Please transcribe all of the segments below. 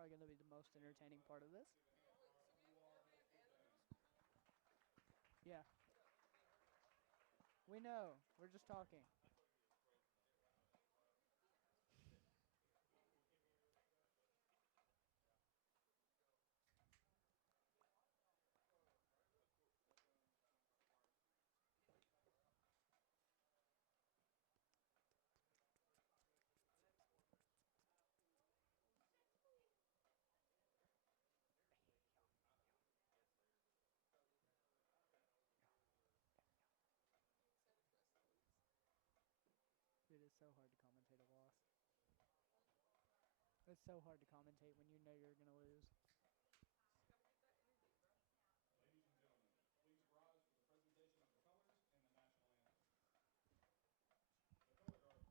probably going to be the most entertaining part of this. Yeah, we know. We're just talking. It is so hard to commentate a loss. It's so hard to commentate when you know you're going to lose. Ladies and gentlemen, please rise for the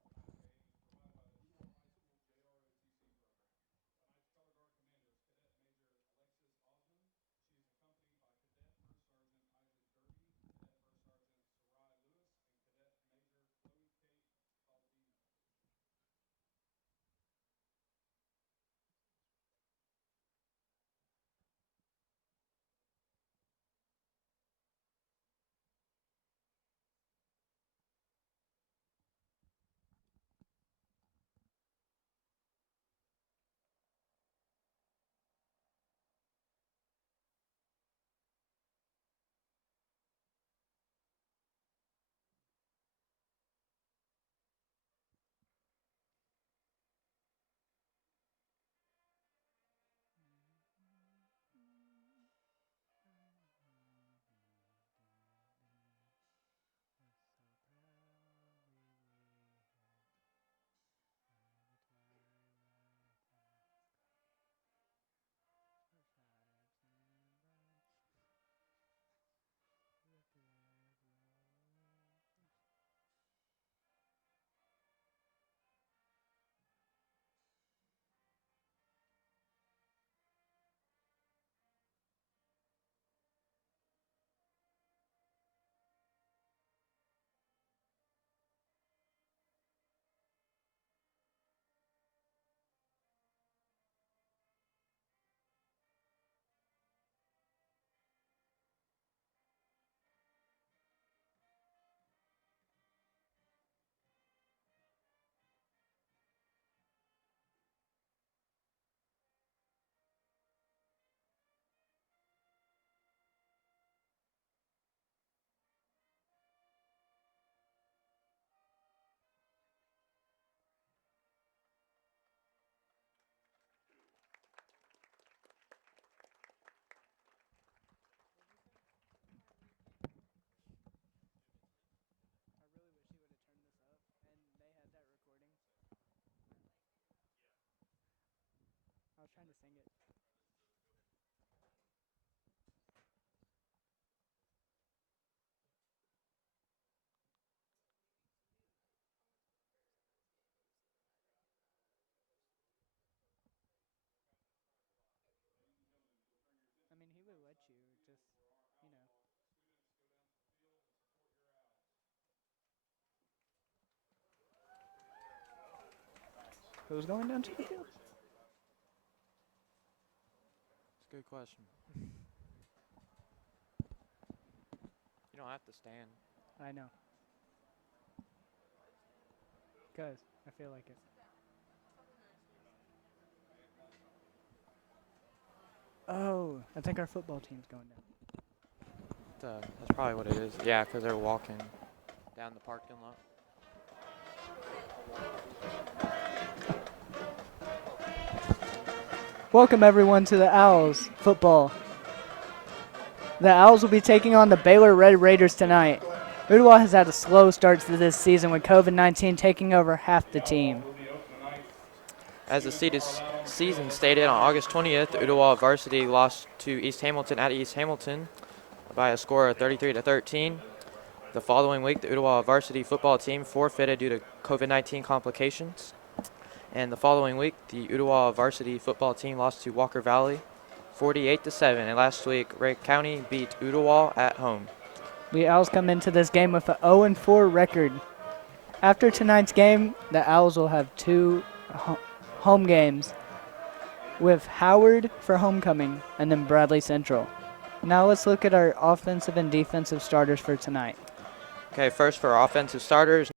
presentation of the colors and the national anthem. The color guard for tonight's game is provided by the Ooltewah High School JROTC program. Tonight's color guard commander is Cadet Major Alexis Osmond. She is accompanied by Cadet First Sergeant Isaac Derby, Cadet First Sergeant Sarai Lewis, and Cadet Major Chloe Kate Baldino. I really wish he would have turned this up and they had that recording. I was trying to sing it. Ladies and gentlemen, if you'll turn your I attention mean, to he the would south let side you, of the field just, where our you know. Owls students go down to the field and support your Owls. Who's going down to the field? It's a good question. You don't have to stand. I know. Because I feel like it. Oh, I think our football team's going down. That's probably what it is. Yeah, because they're walking down the parking lot. Welcome, everyone, to the Owls football. The Owls will be taking on the Baylor Red Raiders tonight. Ooltewah has had a slow start to this season with COVID-19 taking over half the team. As the season stated on August 20th, Ooltewah varsity lost to East Hamilton at East Hamilton by a score of 33-13. The following week, the Ooltewah varsity football team forfeited due to COVID-19 complications. And the following week, the Ooltewah varsity football team lost to Walker Valley 48-7. And last week, Wright County beat Ooltewah at home. The Owls come into this game with an 0-4 record. After tonight's game, the Owls will have two home games. with Howard for homecoming, and then Bradley Central. Now let's look at our offensive and defensive starters for tonight. Okay, first for our offensive starters.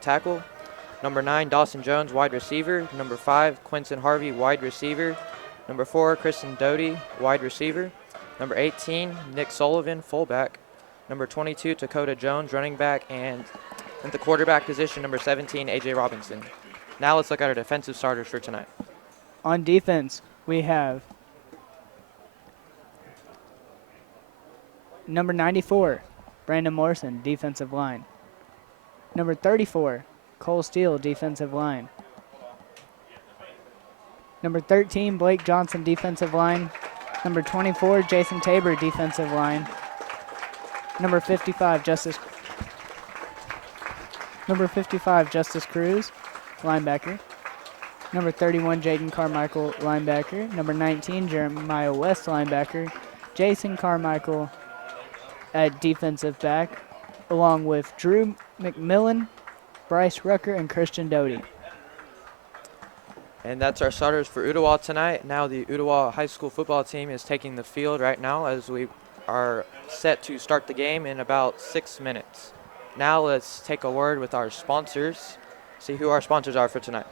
Tackle. Number 9, Dawson Jones, wide receiver. Number 5, Quinton Harvey, wide receiver. Number 4, Kristen Doty, wide receiver. Number 18, Nick Sullivan, fullback. Number 22, Dakota Jones, running back. And at the quarterback position, number 17, AJ Robinson. Now let's look at our defensive starters for tonight. On defense, we have number 94, Brandon Morrison, defensive line. Number 34, Cole Steele, defensive line. Number 13, Blake Johnson, defensive line. Number 24, Jason Tabor, defensive line. Number 55, Justice Cruz, linebacker. Number 31, Jaden Carmichael, linebacker. Number 19, Jeremiah West, linebacker. Jason Carmichael at defensive back, along with Drew McMillan, Bryce Rucker, and Christian Doty. And that's our starters for Ottawa tonight. Now the Ottawa High School football team is taking the field right now as we are set to start the game in about 6 minutes. Now let's take a word with our sponsors, see who our sponsors are for tonight.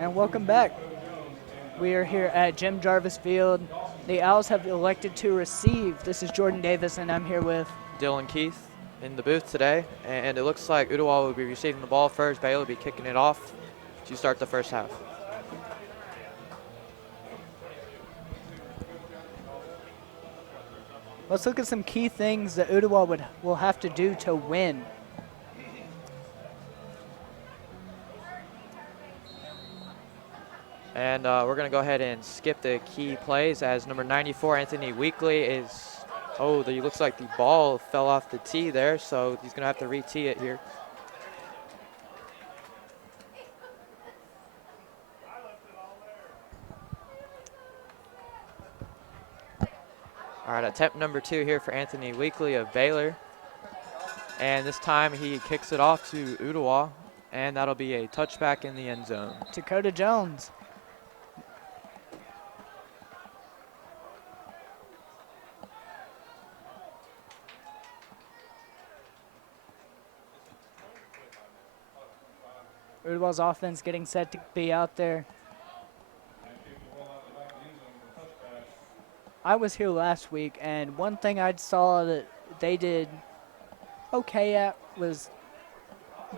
And welcome back. We are here at Jim Jarvis Field. The Owls have elected to receive. This is Jordan Davis, and I'm here with. Dylan Keith in the booth today, and it looks like Udawa will be receiving the ball first. Baylor will be kicking it off to start the first half. Let's look at some key things that Udawa will have to do to win. And we're going to go ahead and skip the key plays as number 94, Anthony Weekly, is, he looks like the ball fell off the tee there, so he's going to have to re-tee it here. All right, attempt number 2 here for Anthony Weekly of Baylor. And this time he kicks it off to Udawa, and that'll be a touchback in the end zone. Dakota Jones. Udawa's offense getting set to be out there. I was here last week, and one thing I saw that they did okay at was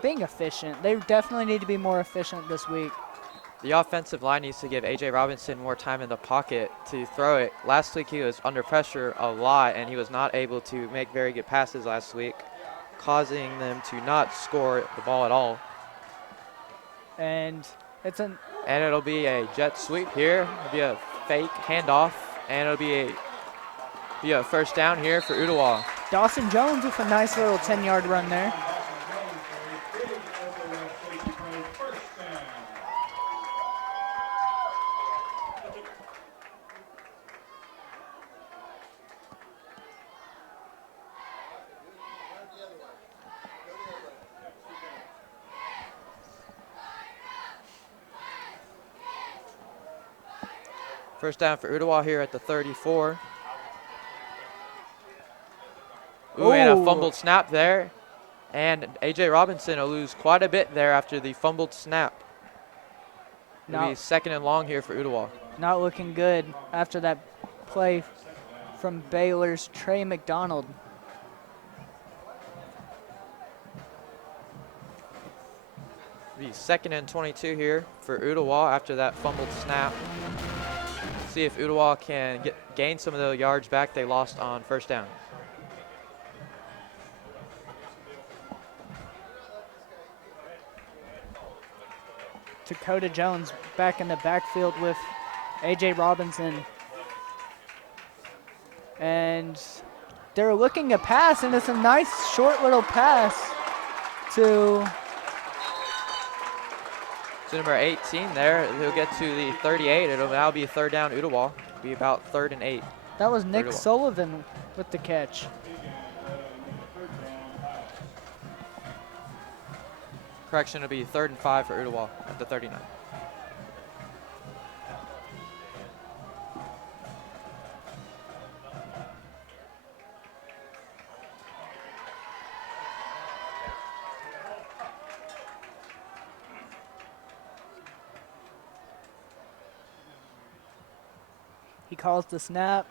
being efficient. They definitely need to be more efficient this week. The offensive line needs to give A.J. Robinson more time in the pocket to throw it. Last week he was under pressure a lot, and he was not able to make very good passes last week, causing them to not score the ball at all. And it'll be a jet sweep here. It'll be a fake handoff, and it'll be a first down here for Udawa. Dawson Jones with a nice little 10-yard run there. First down for Udawa here at the 34. And a fumbled snap there. And A.J. Robinson will lose quite a bit there after the fumbled snap. It'll be second and long here for Udawa. Not looking good after that play from Baylor's Trey McDonald. It'll be second and 22 here for Udawa after that fumbled snap. See if Udawa can gain some of the yards back they lost on first down. Dakota Jones back in the backfield with A.J. Robinson. And they're looking a pass, and it's a nice short little pass to number 18 there. He'll get to the 38. It'll now be third down Udawa. It'll be about 3rd and 8. That was Nick Sullivan with the catch. Correction, it'll be 3rd and 5 for Udawa at the 39. He calls the snap.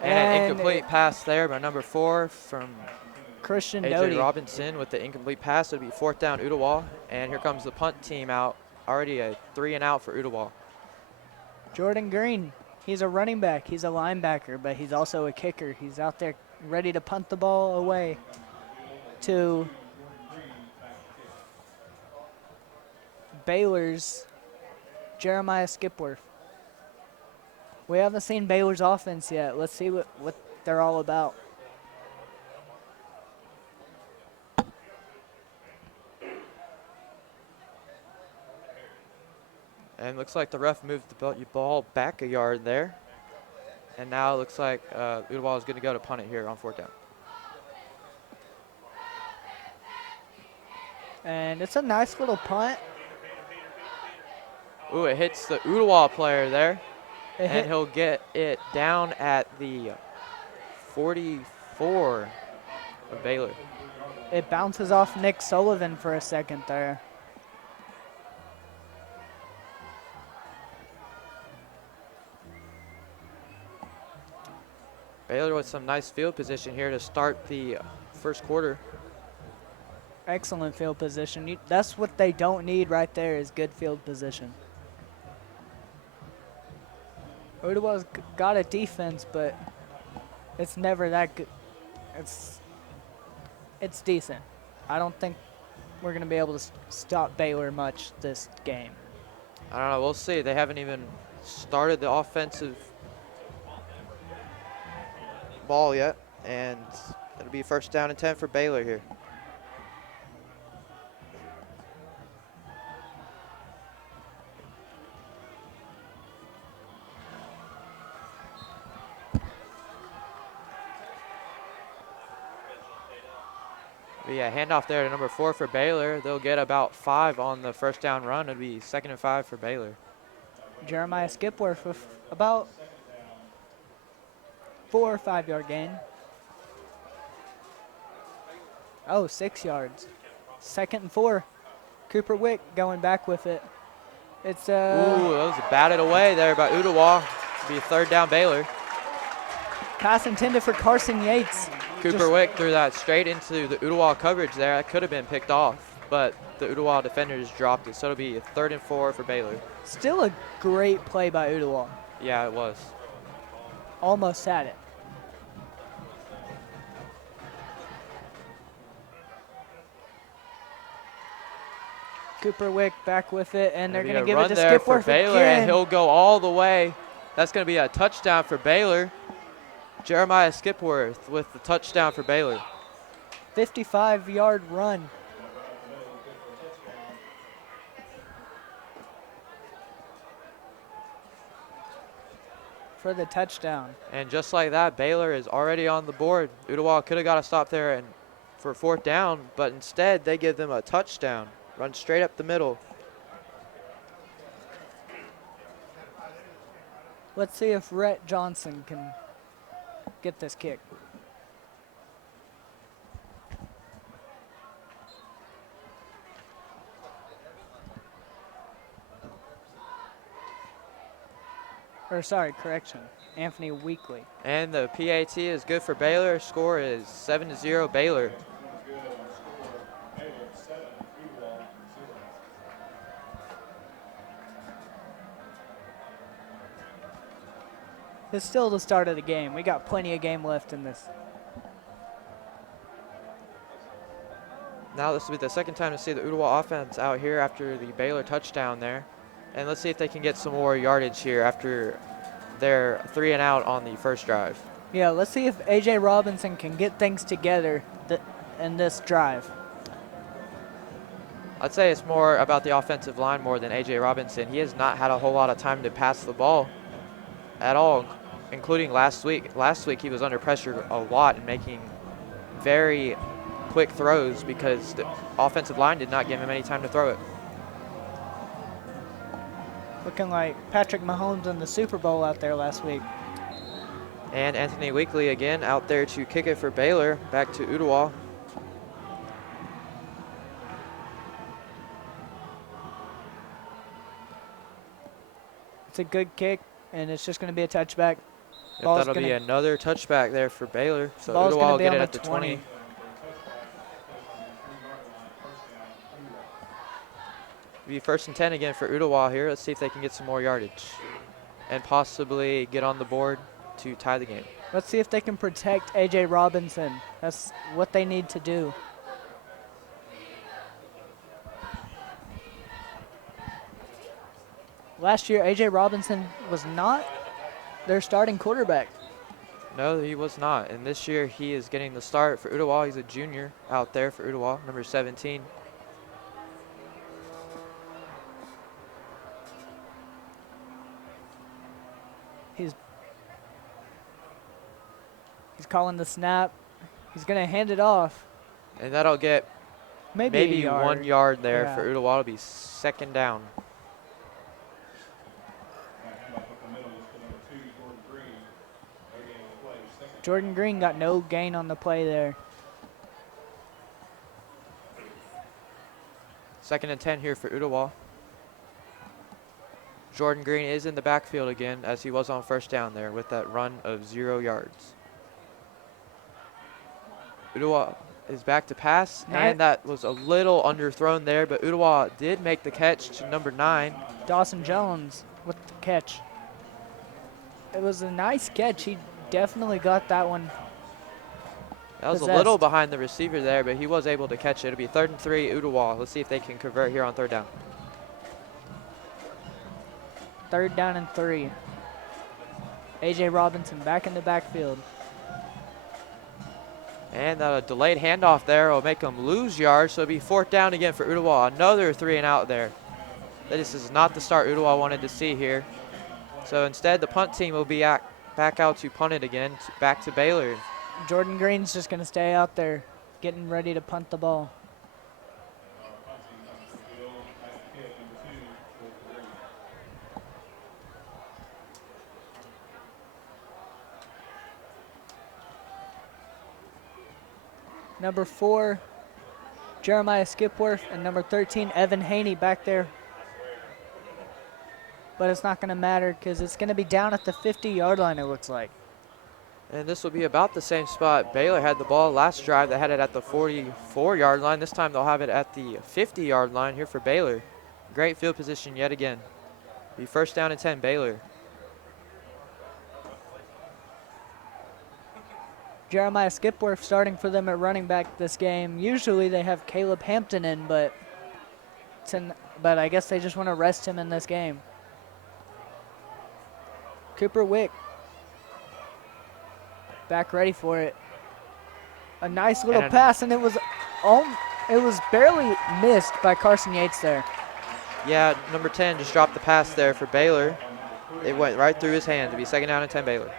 And an incomplete pass there by number 4 from Christian A.J. Doty. Robinson with the incomplete pass. It'll be 4th down Udawa. And here comes the punt team out. Already a 3 and out for Udawa. Jordan Green, he's a running back. He's a linebacker, but he's also a kicker. He's out there ready to punt the ball away to Baylor's Jeremiah Skipworth. We haven't seen Baylor's offense yet. Let's see what they're all about. And looks like the ref moved the ball back a yard there. And now it looks like Udawa is going to go to punt it here on 4th down. And it's a nice little punt. Ooh, it hits the Udawa player there. And he'll get it down at the 44 of Baylor. It bounces off Nick Sullivan for a second there. Baylor with some nice field position here to start the first quarter. Excellent field position. That's what they don't need right there is good field position. Ottawa's got a defense, but it's never that good. It's decent. I don't think we're going to be able to stop Baylor much this game. I don't know. We'll see. They haven't even started the offensive ball yet, and it'll be first down and 10 for Baylor here. Yeah, handoff there to number 4 for Baylor. They'll get about 5 on the first down run. It'll be 2nd and 5 for Baylor. Jeremiah Skipworth with about 4 or 5 yard gain. Oh, 6 yards. 2nd and 4. Cooper Wick going back with it. It's Ooh, that was batted away there by Ottawa. It'll be 3rd down Baylor. Pass intended for Carson Yates. Cooper Wick threw that straight into the Ottawa coverage there. That could have been picked off, but the Ottawa defenders dropped it. So it'll be 3rd and 4 for Baylor. Still a great play by Ottawa. Yeah, it was. Almost had it. Cooper Wick back with it, and they're going to give it to there for Skipworth Baylor, again. and he'll go all the way. That's going to be a touchdown for Baylor. Jeremiah Skipworth with the touchdown for Baylor. 55-yard run. For the touchdown. And just like that, Baylor is already on the board. Ottawa could have got a stop there and for 4th down, but instead they give them a touchdown. Run straight up the middle. Let's see if Rhett Johnson can get this kick. Or sorry, correction. Anthony Weekly. And the PAT is good for Baylor. Score is 7-0 Baylor. It's still the start of the game. We got plenty of game left in this. Now this will be the 2nd time to see the Ottawa offense out here after the Baylor touchdown there. And let's see if they can get some more yardage here after their 3 and out on the first drive. Yeah, let's see if A.J. Robinson can get things together in this drive. I'd say it's more about the offensive line more than A.J. Robinson. He has not had a whole lot of time to pass the ball at all, including last week. Last week he was under pressure a lot and making very quick throws because the offensive line did not give him any time to throw it. Looking like Patrick Mahomes in the Super Bowl out there last week. And Anthony Weekly again out there to kick it for Baylor, back to Ottawa. It's a good kick, and it's just going to be a touchback. That'll be another touchback there for Baylor. So Ball's Ottawa will be get on it the at the 20. Be 1st and 10 again for Ottawa here. Let's see if they can get some more yardage and possibly get on the board to tie the game. Let's see if they can protect A.J. Robinson. That's what they need to do. Last year, A.J. Robinson was not their starting quarterback. No, he was not. And this year he is getting the start for Ottawa. He's a junior out there for Ottawa, number 17. He's calling the snap. He's going to hand it off. And that'll get maybe 1 yard there for Ottawa. It'll be 2nd down. Jordan Green got no gain on the play there. 2nd and 10 here for Ottawa. Jordan Green is in the backfield again as he was on 1st down there with that run of 0 yards. Udawa is back to pass, Ni- and that was a little underthrown there, but Udawa did make the catch to number 9. Dawson Jones with the catch. It was a nice catch. He definitely got that one. That was a little Possessed. behind the receiver there, but he was able to catch it. It'll be 3rd and 3, Udawa. Let's see if they can convert here on 3rd down. 3rd down and 3. A.J. Robinson back in the backfield. And a delayed handoff there will make them lose yards, so it'll be 4th down again for Udawa. Another 3 and out there. This is not the start Udawa wanted to see here. So instead, the punt team will be back out to punt it again, back to Baylor. Jordan Green's just going to stay out there getting ready to punt the ball. Number 4, Jeremiah Skipworth, and number 13, Evan Haney back there. But it's not going to matter because it's going to be down at the 50-yard line, it looks like. And this will be about the same spot. Baylor had the ball last drive. They had it at the 44-yard line. This time they'll have it at the 50-yard line here for Baylor. Great field position yet again. Be 1st down and 10, Baylor. Jeremiah Skipworth starting for them at running back this game. Usually they have Caleb Hampton in, but I guess they just want to rest him in this game. Cooper Wick back ready for it. A nice little pass, and it was barely missed by Carson Yates there. Yeah, number 10 just dropped the pass there for Baylor. It went right through his hand to be 2nd down and 10, Baylor.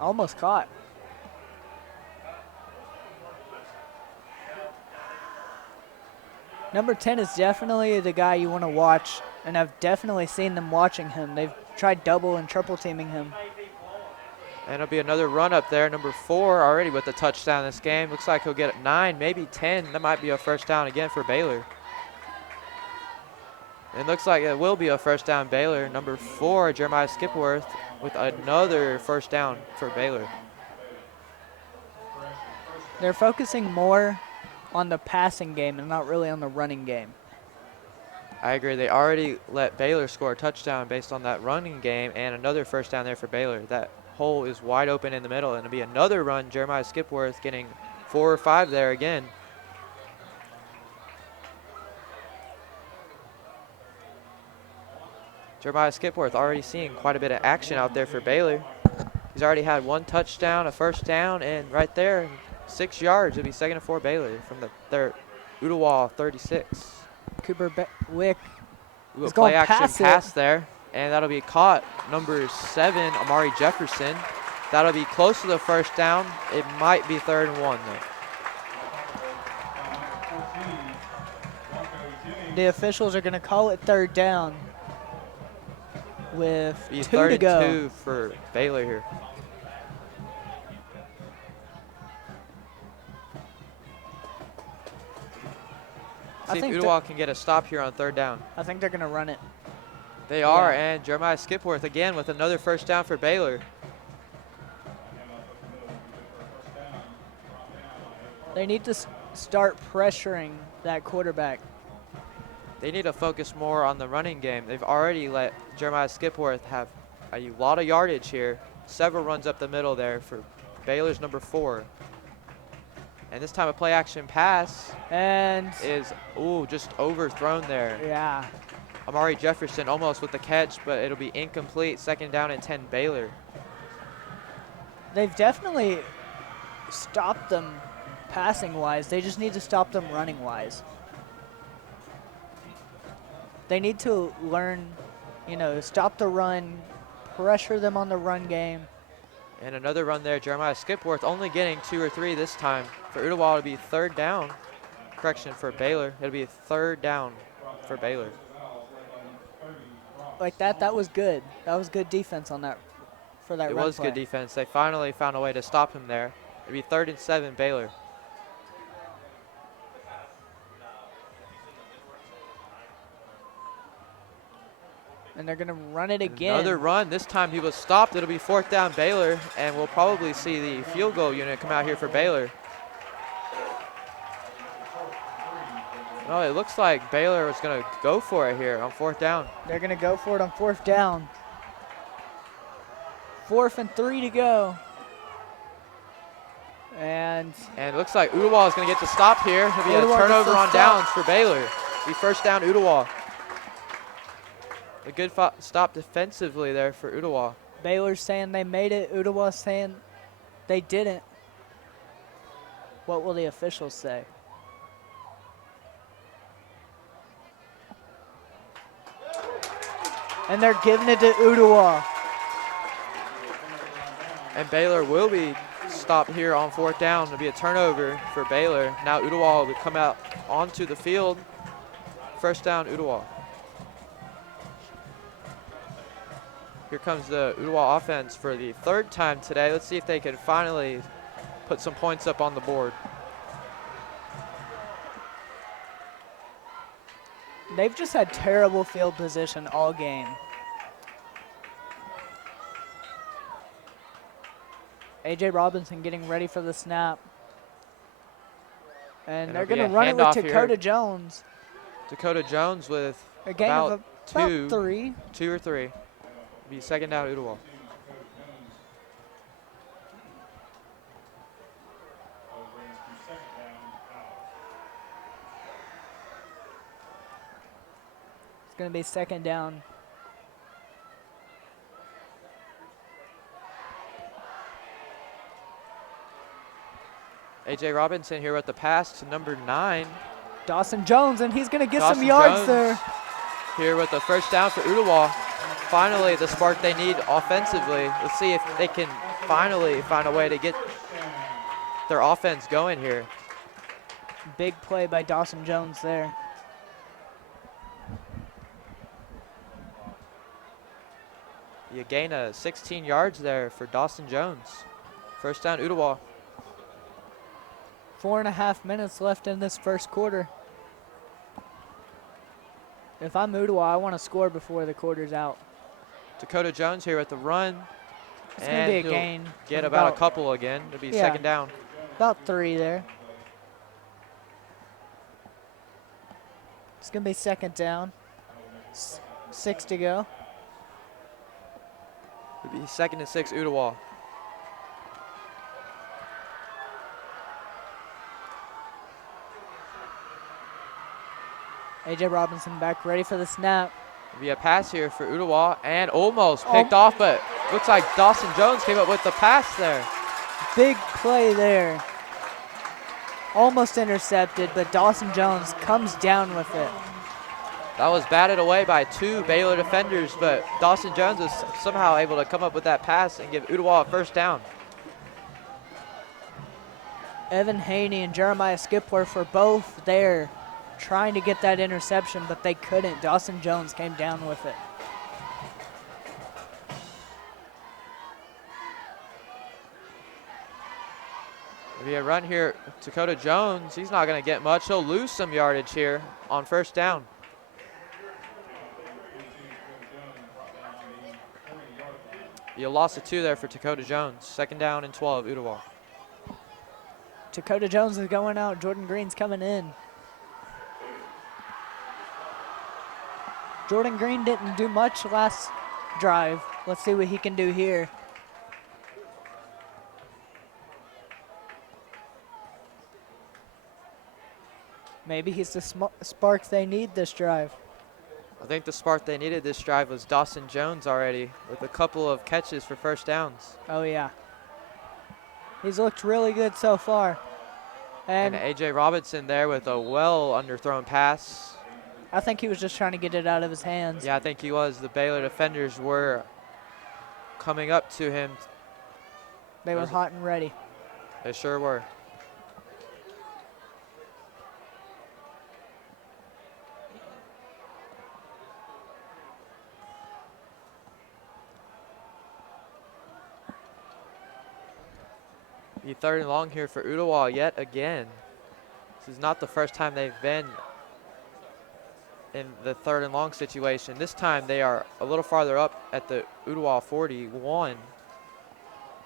Almost caught. Number 10 is definitely the guy you want to watch, and I've definitely seen them watching him. They've tried double and triple teaming him. And it'll be another run up there. Number 4 already with the touchdown this game. Looks like he'll get 9, maybe 10. That might be a 1st down again for Baylor. It looks like it will be a 1st down Baylor. Number 4, Jeremiah Skipworth, with another 1st down for Baylor. They're focusing more on the passing game and not really on the running game. I agree. They already let Baylor score a touchdown based on that running game, and another 1st down there for Baylor. That hole is wide open in the middle, and it'll be another run. Jeremiah Skipworth getting 4 or 5 there again. Jeremiah Skipworth already seeing quite a bit of action out there for Baylor. He's already had 1 touchdown, a 1st down, and right there, 6 yards. It'll be 2nd and 4 Baylor from their Udawa 36. Cooper Wick is Play going action pass pass there, and that'll be caught. Number 7, Amari Jefferson. That'll be close to the 1st down. It might be 3rd and 1 though. The officials are going to call it 3rd down with Be 2 3rd to go. and 2 for Baylor here. See if Udawa can get a stop here on 3rd down. I think they're going to run it. They are, and Jeremiah Skipworth again with another 1st down for Baylor. They need to start pressuring that quarterback. They need to focus more on the running game. They've already let Jeremiah Skipworth have a lot of yardage here. Several runs up the middle there for Baylor's number 4. And this time a play action pass And is, just overthrown there. yeah, Amari Jefferson almost with the catch, but it'll be incomplete. 2nd down and 10 Baylor. they've definitely stopped them passing wise. They just need to stop them running wise. They need to learn, stop the run, pressure them on the run game. And another run there. Jeremiah Skipworth only getting 2 or 3 this time. For Udawa, it'll be 3rd down. Correction, for Baylor. It'll be 3rd down for Baylor. Like that was good. That was good defense on that, for that It run was play. good defense. They finally found a way to stop him there. It'll be 3rd and 7 Baylor. And they're going to run it again. Another run. This time he was stopped. It'll be 4th down Baylor, and we'll probably see the field goal unit come out here for Baylor. Oh, it looks like Baylor is going to go for it here on 4th down. They're going to go for it on 4th down. 4th and 3 to go. And it looks like Ooltewah is going to get the stop here. It'll be a Ooltewah turnover on gets the downs stop. for Baylor. Be 1st down Ooltewah. A good stop defensively there for Ooltewah. Baylor's saying they made it. Ooltewah saying they didn't. What will the officials say? And they're giving it to Ooltewah. And Baylor will be stopped here on 4th down. It'll be a turnover for Baylor. Now Ooltewah will come out onto the field. 1st down Ooltewah. Here comes the Ooltewah offense for the 3rd time today. Let's see if they can finally put some points up on the board. They've just had terrible field position all game. A.J. Robinson getting ready for the snap. And they're it'll going be to a run it with handoff here. Dakota Jones. Dakota Jones with A gain about of two. about 3. 2 or 3. Be 2nd down Ooltewah. It's going to be 2nd down. A.J. Robinson here with the pass to number 9. Dawson Jones, and he's going to get Dawson some yards Jones there. Here with the 1st down for Ooltewah. Finally, the spark they need offensively. Let's see if they can finally find a way to get their offense going here. Big play by Dawson Jones there. You gain 16 yards there for Dawson Jones. 1st down Ooltewah. 4.5 minutes left in this 1st quarter. If I'm Ooltewah, I want to score before the quarter's out. Dakota Jones here with the run. It's going to be a he'll gain. Get of about a couple again. It'll be 2nd down. About 3 there. It's going to be 2nd down. 6 to go. It'll be 2nd and 6 Ooltewah. A.J. Robinson back ready for the snap. It'll be a pass here for Ooltewah and almost picked off, but looks like Dawson Jones came up with the pass there. Big play there. Almost intercepted, but Dawson Jones comes down with it. That was batted away by 2 Baylor defenders, but Dawson Jones was somehow able to come up with that pass and give Ooltewah a 1st down. Evan Haney and Jeremiah Skipworth were both there trying to get that interception, but they couldn't. Dawson Jones came down with it. It'll be a run here. Dakota Jones, he's not going to get much. He'll lose some yardage here on 1st down. You lost a 2 there for Dakota Jones. 2nd down and 12, Ooltewah. Dakota Jones is going out. Jordan Green's coming in. Jordan Green didn't do much last drive. Let's see what he can do here. Maybe he's the spark they need this drive. I think the spark they needed this drive was Dawson Jones already with a couple of catches for 1st downs. Oh, yeah. He's looked really good so far. And A.J. Robinson there with a well underthrown pass. I think he was just trying to get it out of his hands. Yeah, I think he was. The Baylor defenders were coming up to him. They were hot and ready. They sure were. The 3rd and long here for Ooltewah yet again. This is not the first time they've been in the 3rd and long situation. This time they are a little farther up at the Ooltewah 41.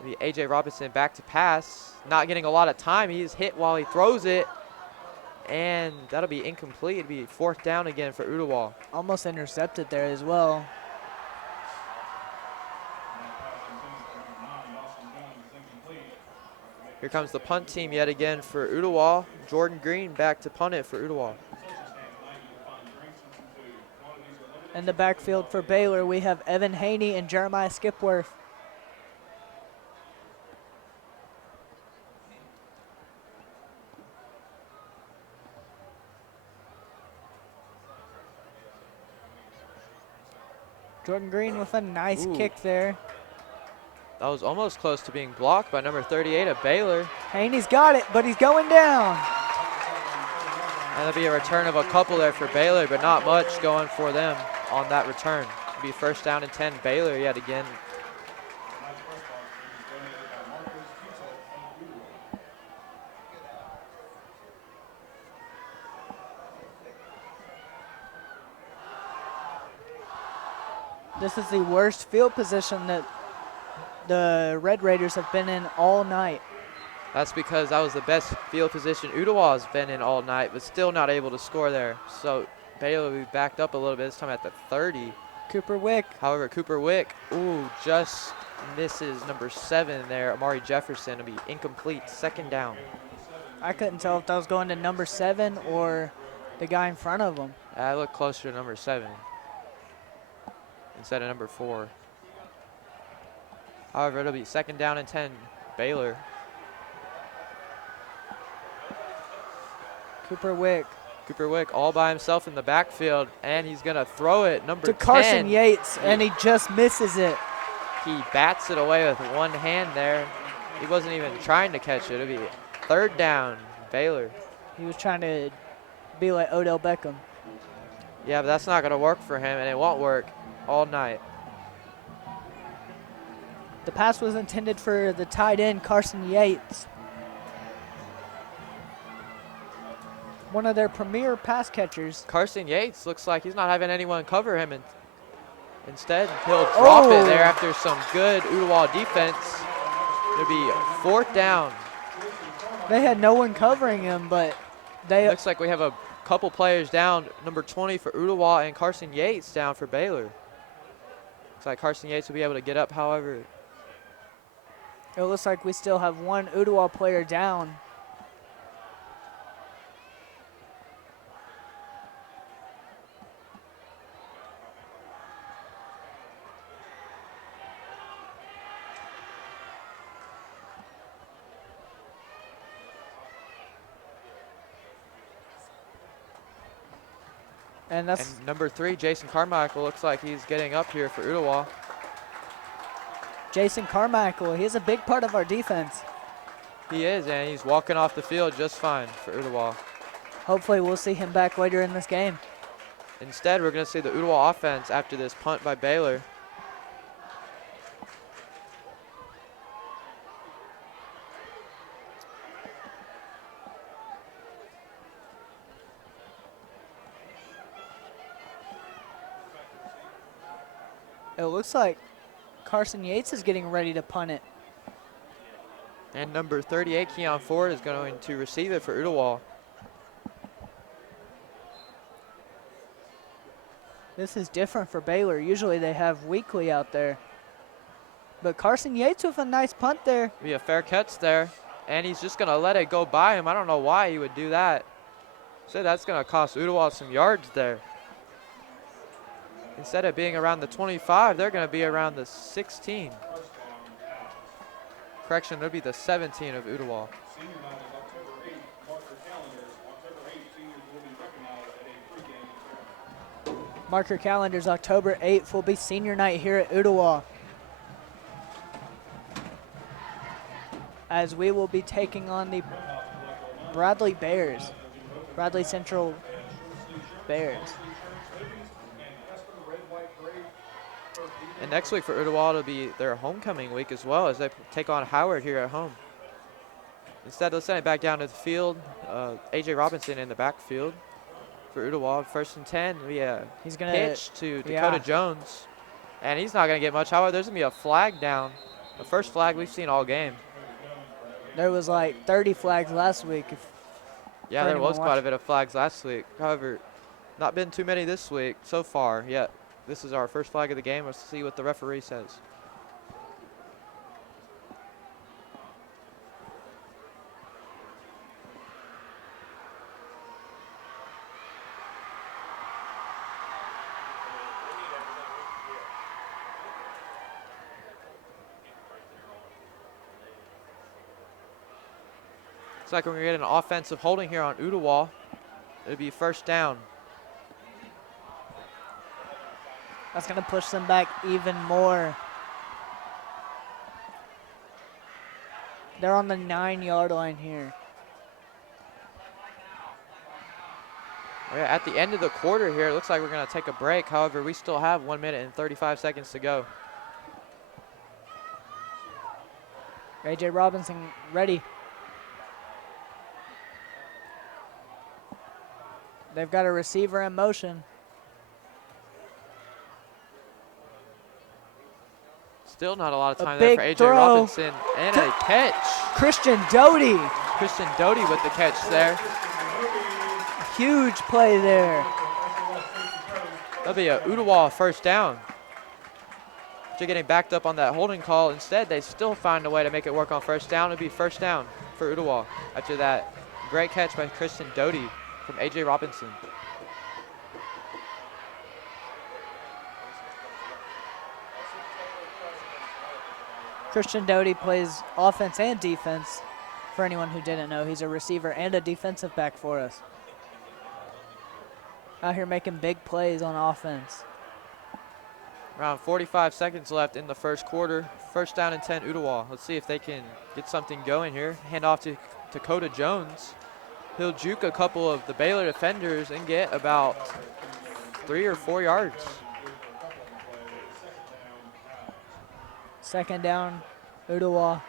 The A.J. Robinson back to pass, not getting a lot of time. He is hit while he throws it, and that'll be incomplete. It'll be 4th down again for Ooltewah. Almost intercepted there as well. Here comes the punt team yet again for Ooltewah. Jordan Green back to punt it for Ooltewah. In the backfield for Baylor, we have Evan Haney and Jeremiah Skipworth. Jordan Green with a nice kick there. That was almost close to being blocked by number 38 of Baylor. Haney's got it, but he's going down. And there'll be a return of a couple there for Baylor, but not much going for them on that return. It'll be 1st down and 10 Baylor yet again. This is the worst field position that the Red Raiders have been in all night. That's because that was the best field position Ooltewah's been in all night, but still not able to score there. So Baylor will be backed up a little bit, this time at the 30. Cooper Wick. However, Cooper Wick, just misses number 7 there. Amari Jefferson will be incomplete, 2nd down. I couldn't tell if that was going to number 7 or the guy in front of him. I look closer to number 7 instead of number 4. However, it'll be 2nd down and 10, Baylor. Cooper Wick. Cooper Wick all by himself in the backfield, and he's going to throw it, number 10. To Carson Yates, and he just misses it. He bats it away with one hand there. He wasn't even trying to catch it. It'll be 3rd down, Baylor. He was trying to be like Odell Beckham. Yeah, but that's not going to work for him, and it won't work all night. The pass was intended for the tight end, Carson Yates. One of their premier pass catchers. Carson Yates looks like he's not having anyone cover him, and instead he'll drop it there after some good Ooltewah defense. It'll be 4th down. They had no one covering him, but they... Looks like we have a couple players down, number 20 for Ooltewah and Carson Yates down for Baylor. Looks like Carson Yates will be able to get up, however. It looks like we still have one Ooltewah player down. And that's number 3, Jason Carmichael, looks like he's getting up here for Ooltewah. Jason Carmichael. He is a big part of our defense. He is, and he's walking off the field just fine for Ooltewah. Hopefully we'll see him back later in this game. Instead, we're going to see the Ooltewah offense after this punt by Baylor. It looks like Carson Yates is getting ready to punt it. And number 38, Keon Ford, is going to receive it for Ooltewah. This is different for Baylor. Usually they have Weekly out there. But Carson Yates with a nice punt there. Be a fair catch there. And he's just going to let it go by him. I don't know why he would do that. So that's going to cost Ooltewah some yards there. Instead of being around the 25, they're going to be around the 16. Correction, it'll be the 17 of Ooltewah. Mark your calendars, October 8th will be senior night here at Ooltewah. As we will be taking on the Bradley Bears, Bradley Central Bears. And next week for Ooltewah, it'll be their homecoming week as well as they take on Howard here at home. Instead, let's send it back down to the field. A.J. Robinson in the backfield. for Ooltewah. 1st and 10. He's gonna Pitch to yeah. Dakota Jones. And he's not going to get much. However, there's going to be a flag down. The first flag we've seen all game. There was like 30 flags last week. Yeah, there was quite a bit of flags last week. However, not been too many this week so far yet. This is our first flag of the game. Let's see what the referee says. Looks like we're going to get an offensive holding here on Ooltewah. It'll be 1st down. That's going to push them back even more. They're on the 9-yard line here. We're at the end of the quarter here. It looks like we're going to take a break. However, we still have 1 minute and 35 seconds to go. A.J. Robinson ready. They've got a receiver in motion. Still not a lot of time big there for A.J. throw. Robinson. And a catch. Christian Doty. Christian Doty with the catch there. Huge play there. That'll be a Ooltewah 1st down. After getting backed up on that holding call, instead they still find a way to make it work on 1st down. It'll be 1st down for Ooltewah after that great catch by Christian Doty from A.J. Robinson. Christian Doty plays offense and defense. For anyone who didn't know, he's a receiver and a defensive back for us. Out here making big plays on offense. Around 45 seconds left in the 1st quarter. 1st down and 10 Ooltewah. Let's see if they can get something going here. Hand off to Dakota Jones. He'll juke a couple of the Baylor defenders and get about 3 or 4 yards. 2nd down, Ooltewah.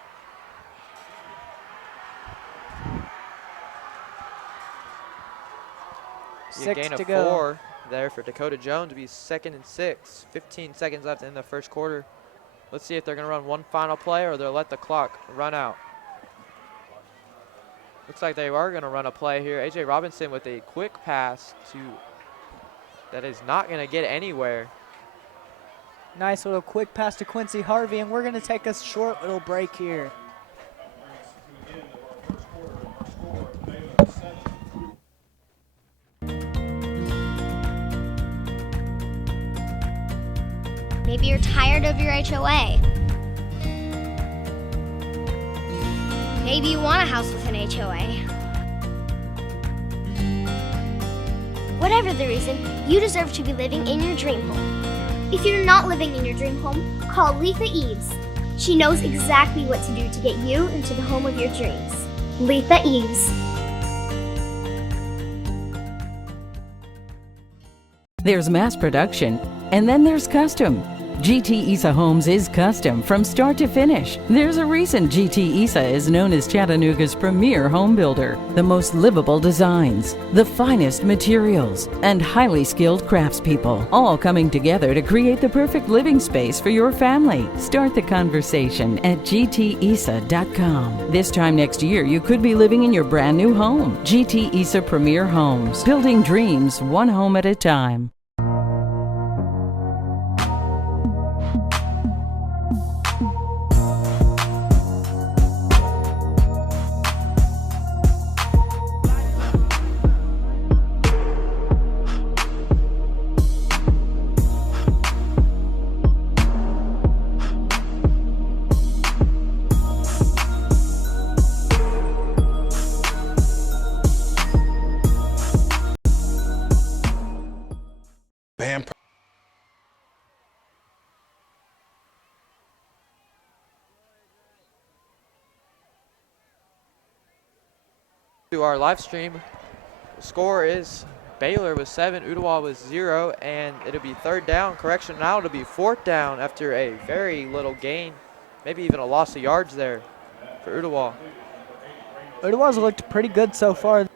A gain of 4 there for Dakota Jones to be 2nd and 6. 15 seconds left in the 1st quarter. Let's see if they're going to run one final play or they'll let the clock run out. Looks like they are going to run a play here. A.J. Robinson with a quick pass that is not going to get anywhere. Nice little quick pass to Quincy Harvey, and we're going to take a short little break here. Maybe you're tired of your HOA. Maybe you want a house with an HOA. Whatever the reason, you deserve to be living in your dream home. If you're not living in your dream home, call Letha Eves. She knows exactly what to do to get you into the home of your dreams. Letha Eves. There's mass production, and then there's custom. GT Isa Homes is custom from start to finish. There's a reason GT Isa is known as Chattanooga's premier home builder. The most livable designs, the finest materials, and highly skilled craftspeople, all coming together to create the perfect living space for your family. Start the conversation at gtisa.com. This time next year, you could be living in your brand new home. GT Isa Premier Homes, building dreams one home at a time. To our live stream, the score is Baylor with 7, Ooltewah with 0, and it'll be 3rd down. Correction, now it'll be 4th down after a very little gain, maybe even a loss of yards there for Ooltewah. Ooltewah's looked pretty good so far.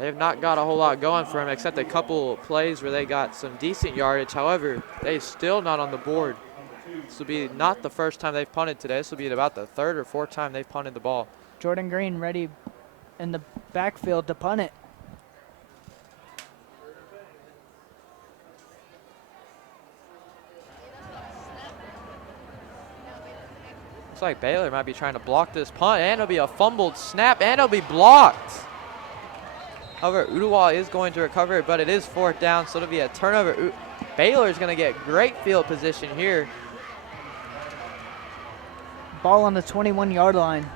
They have not got a whole lot going for them except a couple plays where they got some decent yardage. However, they still not on the board. This will be not the first time they've punted today. This will be about the third or fourth time they've punted the ball. Jordan Green ready in the backfield to punt it. Looks like Baylor might be trying to block this punt, and it'll be a fumbled snap, and it'll be blocked. However, Ooltewah is going to recover it, but it is fourth down, so it'll be a turnover. Baylor is going to get great field position here. Ball on the 21-yard line.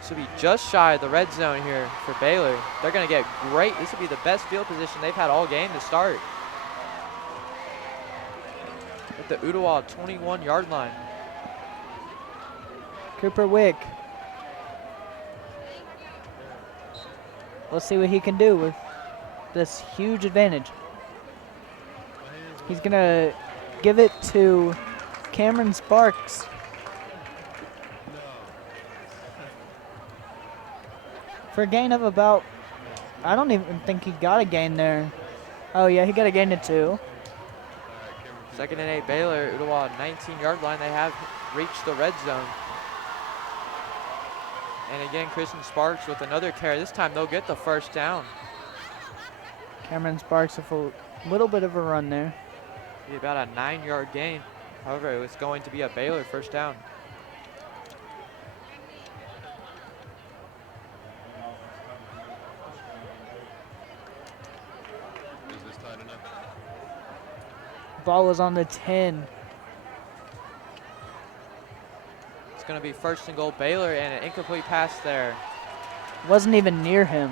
This will be just shy of the red zone here for Baylor. They're going to get great. This will be the best field position they've had all game to start. At the Ooltewah 21-yard line. Cooper Wick. Let's see what he can do with this huge advantage. He's going to give it to Cameron Sparks. For a gain of about, I don't even think he got a gain there. Oh yeah, he got a gain of 2. 2nd and 8 Baylor, Ooltewah 19-yard line. They have reached the red zone. And again, Christian Sparks with another carry. This time they'll get the first down. Cameron Sparks with a little bit of a run there. Be about a 9-yard gain. However, it's going to be a Baylor first down. Ball is on the 10. It's going to be 1st and goal Baylor, and an incomplete pass there. Wasn't even near him.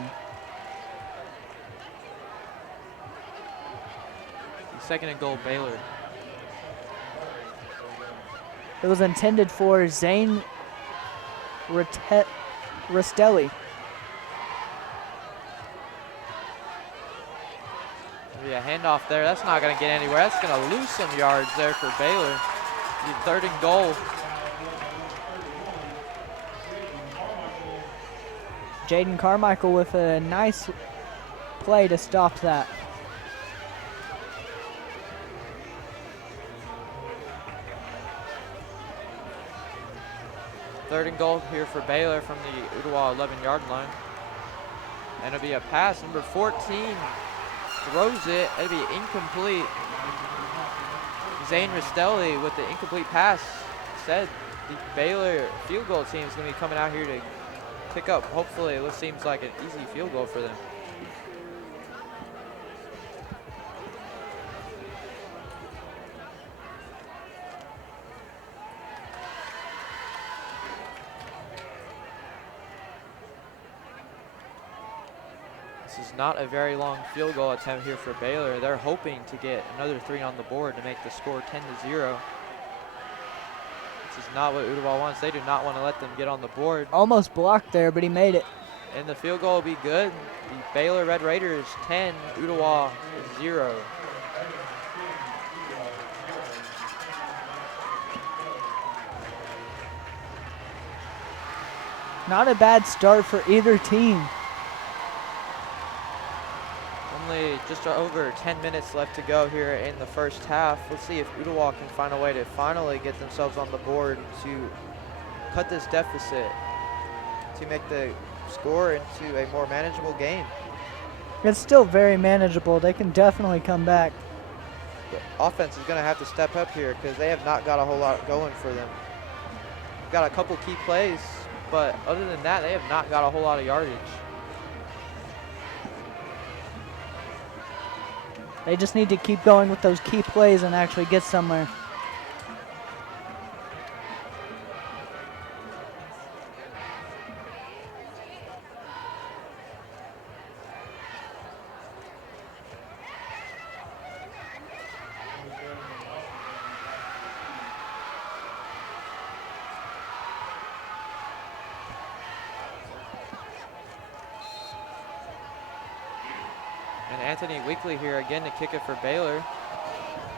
2nd and goal Baylor. It was intended for Zane Rastelli. Be a handoff there. That's not going to get anywhere. That's going to lose some yards there for Baylor. Be 3rd and goal. Jaden Carmichael with a nice play to stop that. Third and goal here for Baylor from the Ooltewah 11-yard line. And it'll be a pass. Number 14 throws it. It'll be incomplete. Zane Rastelli with the incomplete pass. Said the Baylor field goal team is going to be coming out here to pick up, hopefully, it seems like an easy field goal for them. This is not a very long field goal attempt here for Baylor. They're hoping to get another 3 on the board to make the score 10-0. This is not what Ooltewah wants. They do not want to let them get on the board. Almost blocked there, but he made it. And the field goal will be good. The Baylor Red Raiders 10, Ooltewah 0. Not a bad start for either team. Only just over 10 minutes left to go here in the first half. Let's see if Ooltewah can find a way to finally get themselves on the board to cut this deficit, to make the score into a more manageable game. It's still very manageable. They can definitely come back. The offense is going to have to step up here because they have not got a whole lot going for them. Got a couple key plays, but other than that, they have not got a whole lot of yardage. They just need to keep going with those key plays and actually get somewhere. Anthony Weekly here again to kick it for Baylor.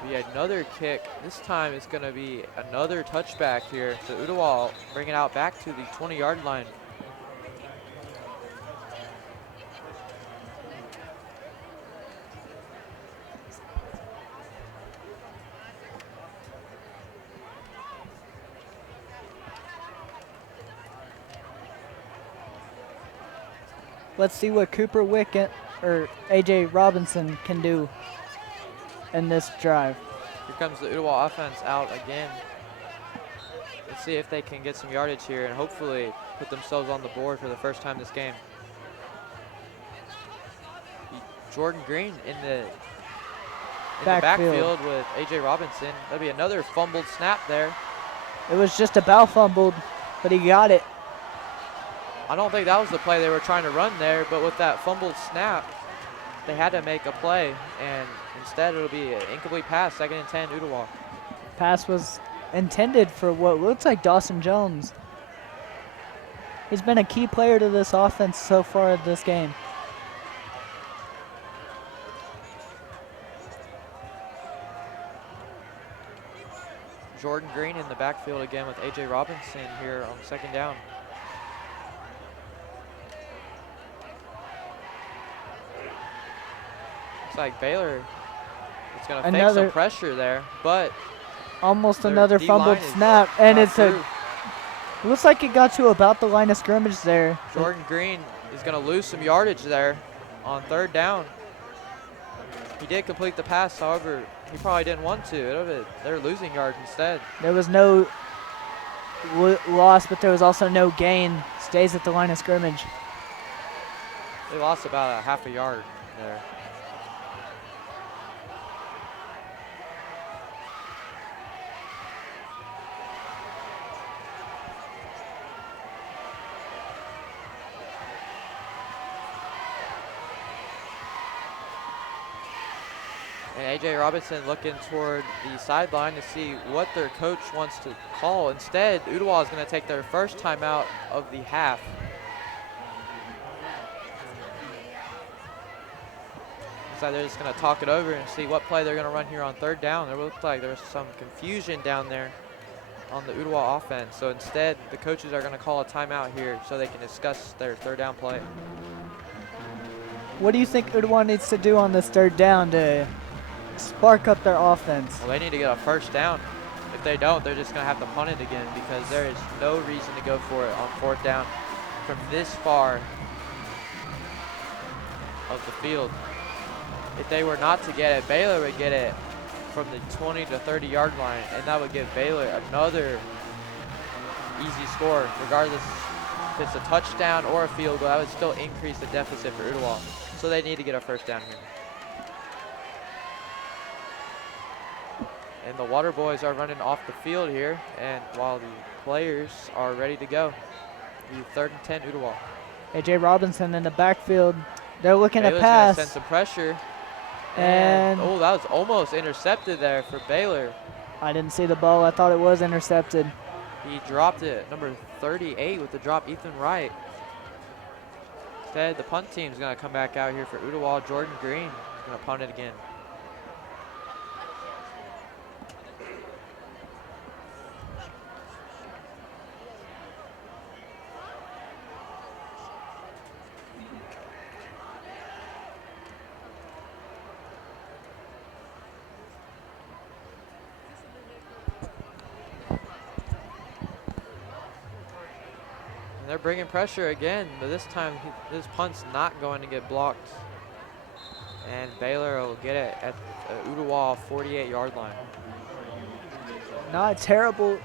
Be another kick. This time it's going to be another touchback here. So Ooltewah bring it out back to the 20-yard line. Let's see what Cooper Wick or A.J. Robinson can do in this drive. Here comes the Ooltewah offense out again. Let's see if they can get some yardage here and hopefully put themselves on the board for the first time this game. Jordan Green in the backfield with A.J. Robinson. That'll be another fumbled snap there. It was just about fumbled, but he got it. I don't think that was the play they were trying to run there, but with that fumbled snap, they had to make a play, and instead it'll be an incomplete pass, 2nd and 10, Ooltewah. Pass was intended for what looks like Dawson Jones. He's been a key player to this offense so far this game. Jordan Green in the backfield again with A.J. Robinson here on 2nd down. Looks like Baylor is going to fake some pressure there, but almost another fumbled snap, and looks like it got to about the line of scrimmage there. Jordan Green is going to lose some yardage there on 3rd down. He did complete the pass, however, he probably didn't want to. They're losing yards instead. There was no loss, but there was also no gain. Stays at the line of scrimmage. They lost about a half a yard there. And A.J. Robinson looking toward the sideline to see what their coach wants to call. Instead, Ooltewah is going to take their first timeout of the half. Looks like they're just going to talk it over and see what play they're going to run here on 3rd down. It looks like there's some confusion down there on the Ooltewah offense. So instead, the coaches are going to call a timeout here so they can discuss their 3rd down play. What do you think Ooltewah needs to do on this 3rd down to spark up their offense? Well, they need to get a first down. If they don't, they're just going to have to punt it again because there is no reason to go for it on 4th down from this far of the field. If they were not to get it, Baylor would get it from the 20 to 30 yard line, and that would give Baylor another easy score, regardless if it's a touchdown or a field goal. That would still increase the deficit for Ooltewah. So they need to get a first down here. And the Water Boys are running off the field here, and while the players are ready to go, the 3rd and 10 Ooltewah. A.J. Robinson in the backfield. They're looking Baylor's to pass. Send some pressure. And oh, that was almost intercepted there for Baylor. I didn't see the ball. I thought it was intercepted. He dropped it, number 38 with the drop, Ethan Wright. Instead, the punt team's going to come back out here for Ooltewah. Jordan Green is going to punt it again. They're bringing pressure again, but this time this punt's not going to get blocked. And Baylor will get it at the Ooltewah 48-yard line. Not a terrible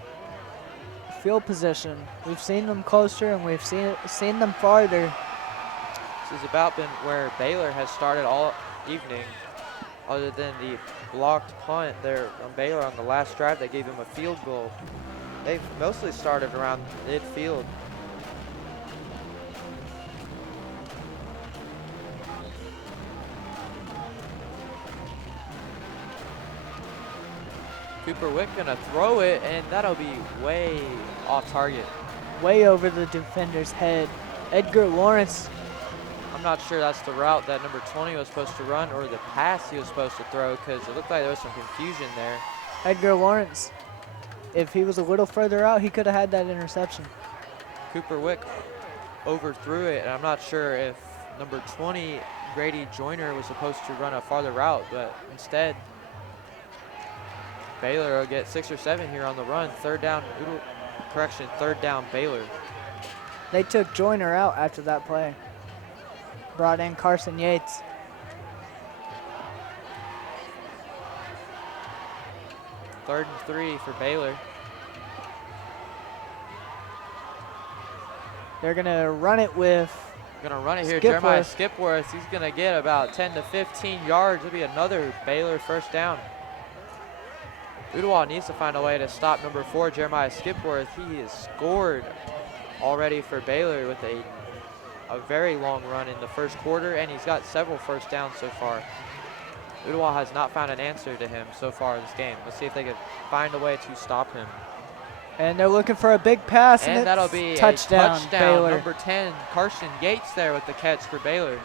field position. We've seen them closer and we've seen them farther. This has about been where Baylor has started all evening, other than the blocked punt there on Baylor on the last drive that gave them a field goal. They've mostly started around midfield. Cooper Wick gonna throw it, and that'll be way off target. Way over the defender's head. Edgar Lawrence. I'm not sure that's the route that number 20 was supposed to run or the pass he was supposed to throw, because it looked like there was some confusion there. Edgar Lawrence, if he was a little further out, he could have had that interception. Cooper Wick overthrew it, and I'm not sure if number 20, Grady Joyner, was supposed to run a farther route, but instead, Baylor will get 6 or 7 here on the run. 3rd down, 3rd down Baylor. They took Joyner out after that play. brought in Carson Yates. Third and 3 for Baylor. They're going to run it with Gonna run it here. Skipworth. Jeremiah Skipworth. He's gonna get about 10 to 15 yards. It'll be another Baylor first down. Ooltewah needs to find a way to stop number 4, Jeremiah Skipworth. He has scored already for Baylor with a very long run in the first quarter, and he's got several first downs so far. Ooltewah has not found an answer to him so far in this game. Let's see if they can find a way to stop him. And they're looking for a big pass, And it's that'll be touchdown, a touchdown. Baylor. Number 10, Carson Yates there with the catch for Baylor.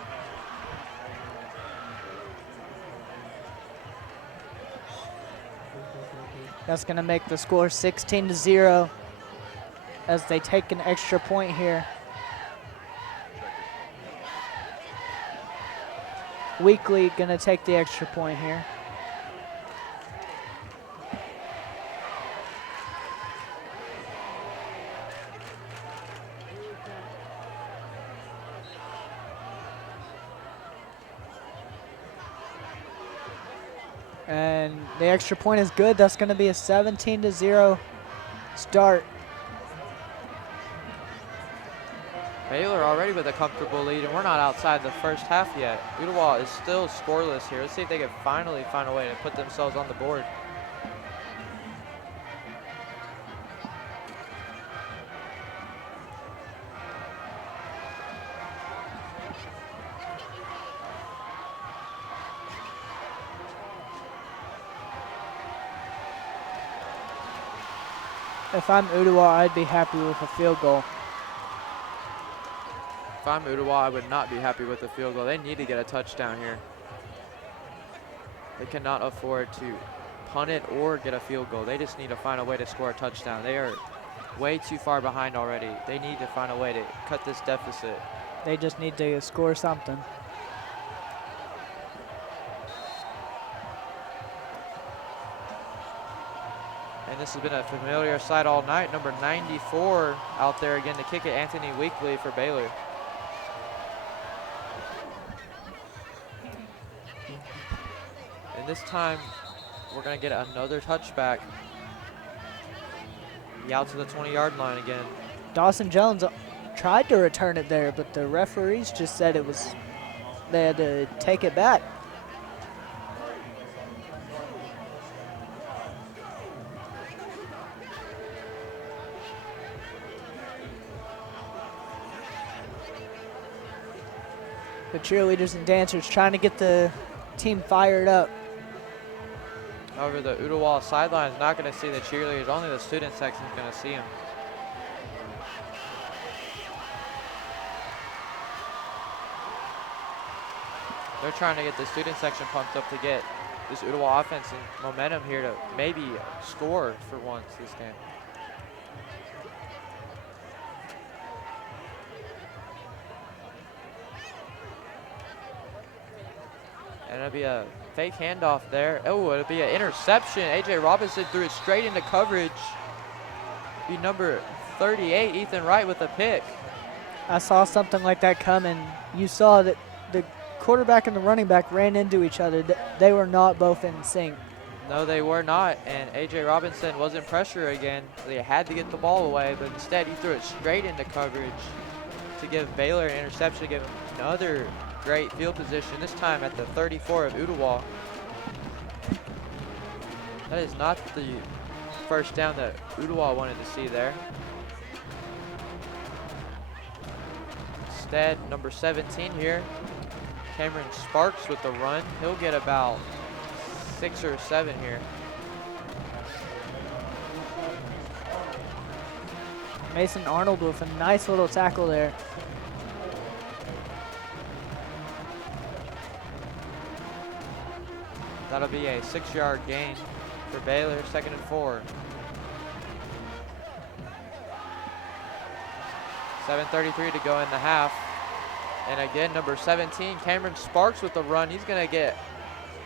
That's going to make the score 16-0 as they take an extra point here. Weekly going to take the extra point here. And the extra point is good. That's going to be a 17-0 start. Baylor already with a comfortable lead, and we're not outside the first half yet. Ooltewah is still scoreless here. Let's see if they can finally find a way to put themselves on the board. If I'm Ooltewah, I'd be happy with a field goal. If I'm Ooltewah, I would not be happy with the field goal. They need to get a touchdown here. They cannot afford to punt it or get a field goal. They just need to find a way to score a touchdown. They are way too far behind already. They need to find a way to cut this deficit. They just need to score something. And this has been a familiar sight all night. Number 94 out there again to kick it, Anthony Weekly for Baylor. And this time, we're going to get another touchback. Out to the 20-yard line again. Dawson Jones tried to return it there, but the referees just said they had to take it back. The cheerleaders and dancers trying to get the team fired up. However, the Ooltewah sideline is not going to see the cheerleaders. Only the student section is going to see them. They're trying to get the student section pumped up to get this Ooltewah offense and momentum here to maybe score for once this game. And it'll be a fake handoff there. Oh, it'll be an interception. A.J. Robinson threw it straight into coverage. Be number 38, Ethan Wright with a pick. I saw something like that coming. You saw that the quarterback and the running back ran into each other. They were not both in sync. No, they were not, and A.J. Robinson was in pressure again. They had to get the ball away, but instead he threw it straight into coverage to give Baylor an interception, to give him another great field position, this time at the 34 of Ooltewah. That is not the first down that Ooltewah wanted to see there. Instead, number 17 here, Cameron Sparks with the run. He'll get about 6 or 7 here. Mason Arnold with a nice little tackle there. That'll be a 6-yard gain for Baylor, 2nd and 4. 7:33 to go in the half. And again, number 17, Cameron Sparks with the run. He's going to get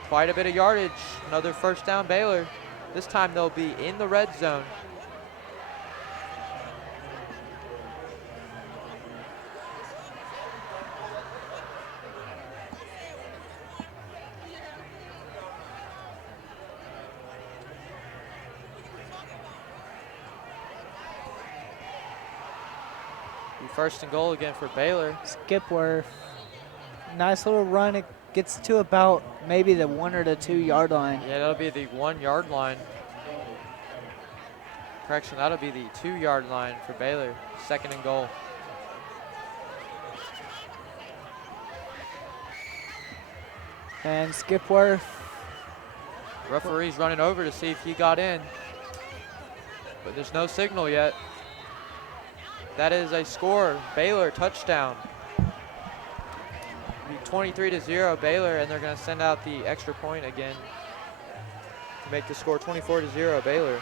quite a bit of yardage. Another first down Baylor. This time they'll be in the red zone. Be first and goal again for Baylor. Skipworth. Nice little run. It gets to about maybe the 1 or the 2 yard line. Yeah, that'll be the 1 yard line. Correction, that'll be the 2 yard line for Baylor. Second and goal. And Skipworth. Referee's running over to see if he got in, but there's no signal yet. That is a score. Baylor touchdown. Be 23-0 Baylor, and they're going to send out the extra point again to make the score 24-0 Baylor.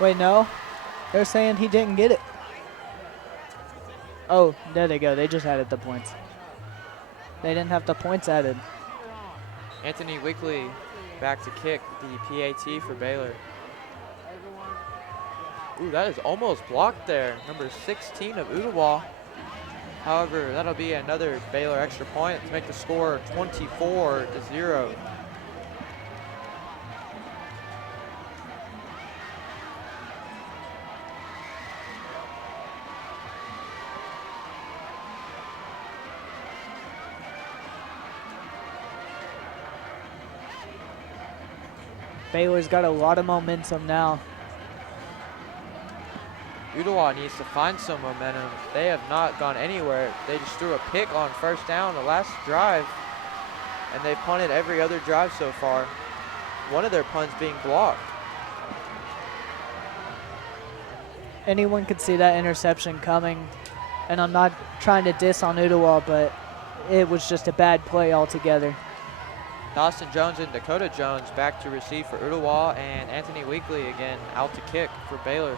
Wait, no. They're saying he didn't get it. Oh, there they go. They just added the points. They didn't have the points added. Anthony Weekly back to kick the PAT for Baylor. Ooh, that is almost blocked there. Number 16 of Ottawa. However, that'll be another Baylor extra point to make the score 24-0. Baylor's got a lot of momentum now. Ottawa needs to find some momentum. They have not gone anywhere. They just threw a pick on first down the last drive, and they punted every other drive so far. One of their punts being blocked. Anyone could see that interception coming, and I'm not trying to diss on Ottawa, but it was just a bad play altogether. Dawson Jones and Dakota Jones back to receive for Ottawa, and Anthony Weekly again out to kick for Baylor.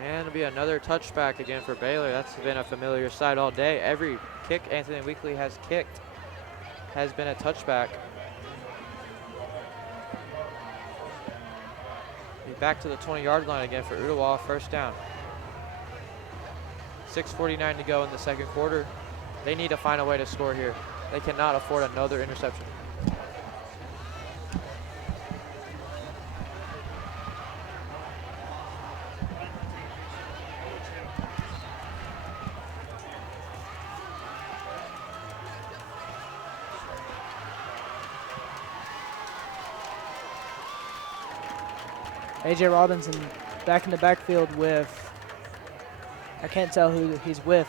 And it'll be another touchback again for Baylor. That's been a familiar sight all day. Every kick Anthony Weekly has kicked has been a touchback. Be back to the 20-yard line again for Ottawa, first down. 6:49 to go in the second quarter. They need to find a way to score here. They cannot afford another interception. A.J. Robinson back in the backfield with, I can't tell who he's with.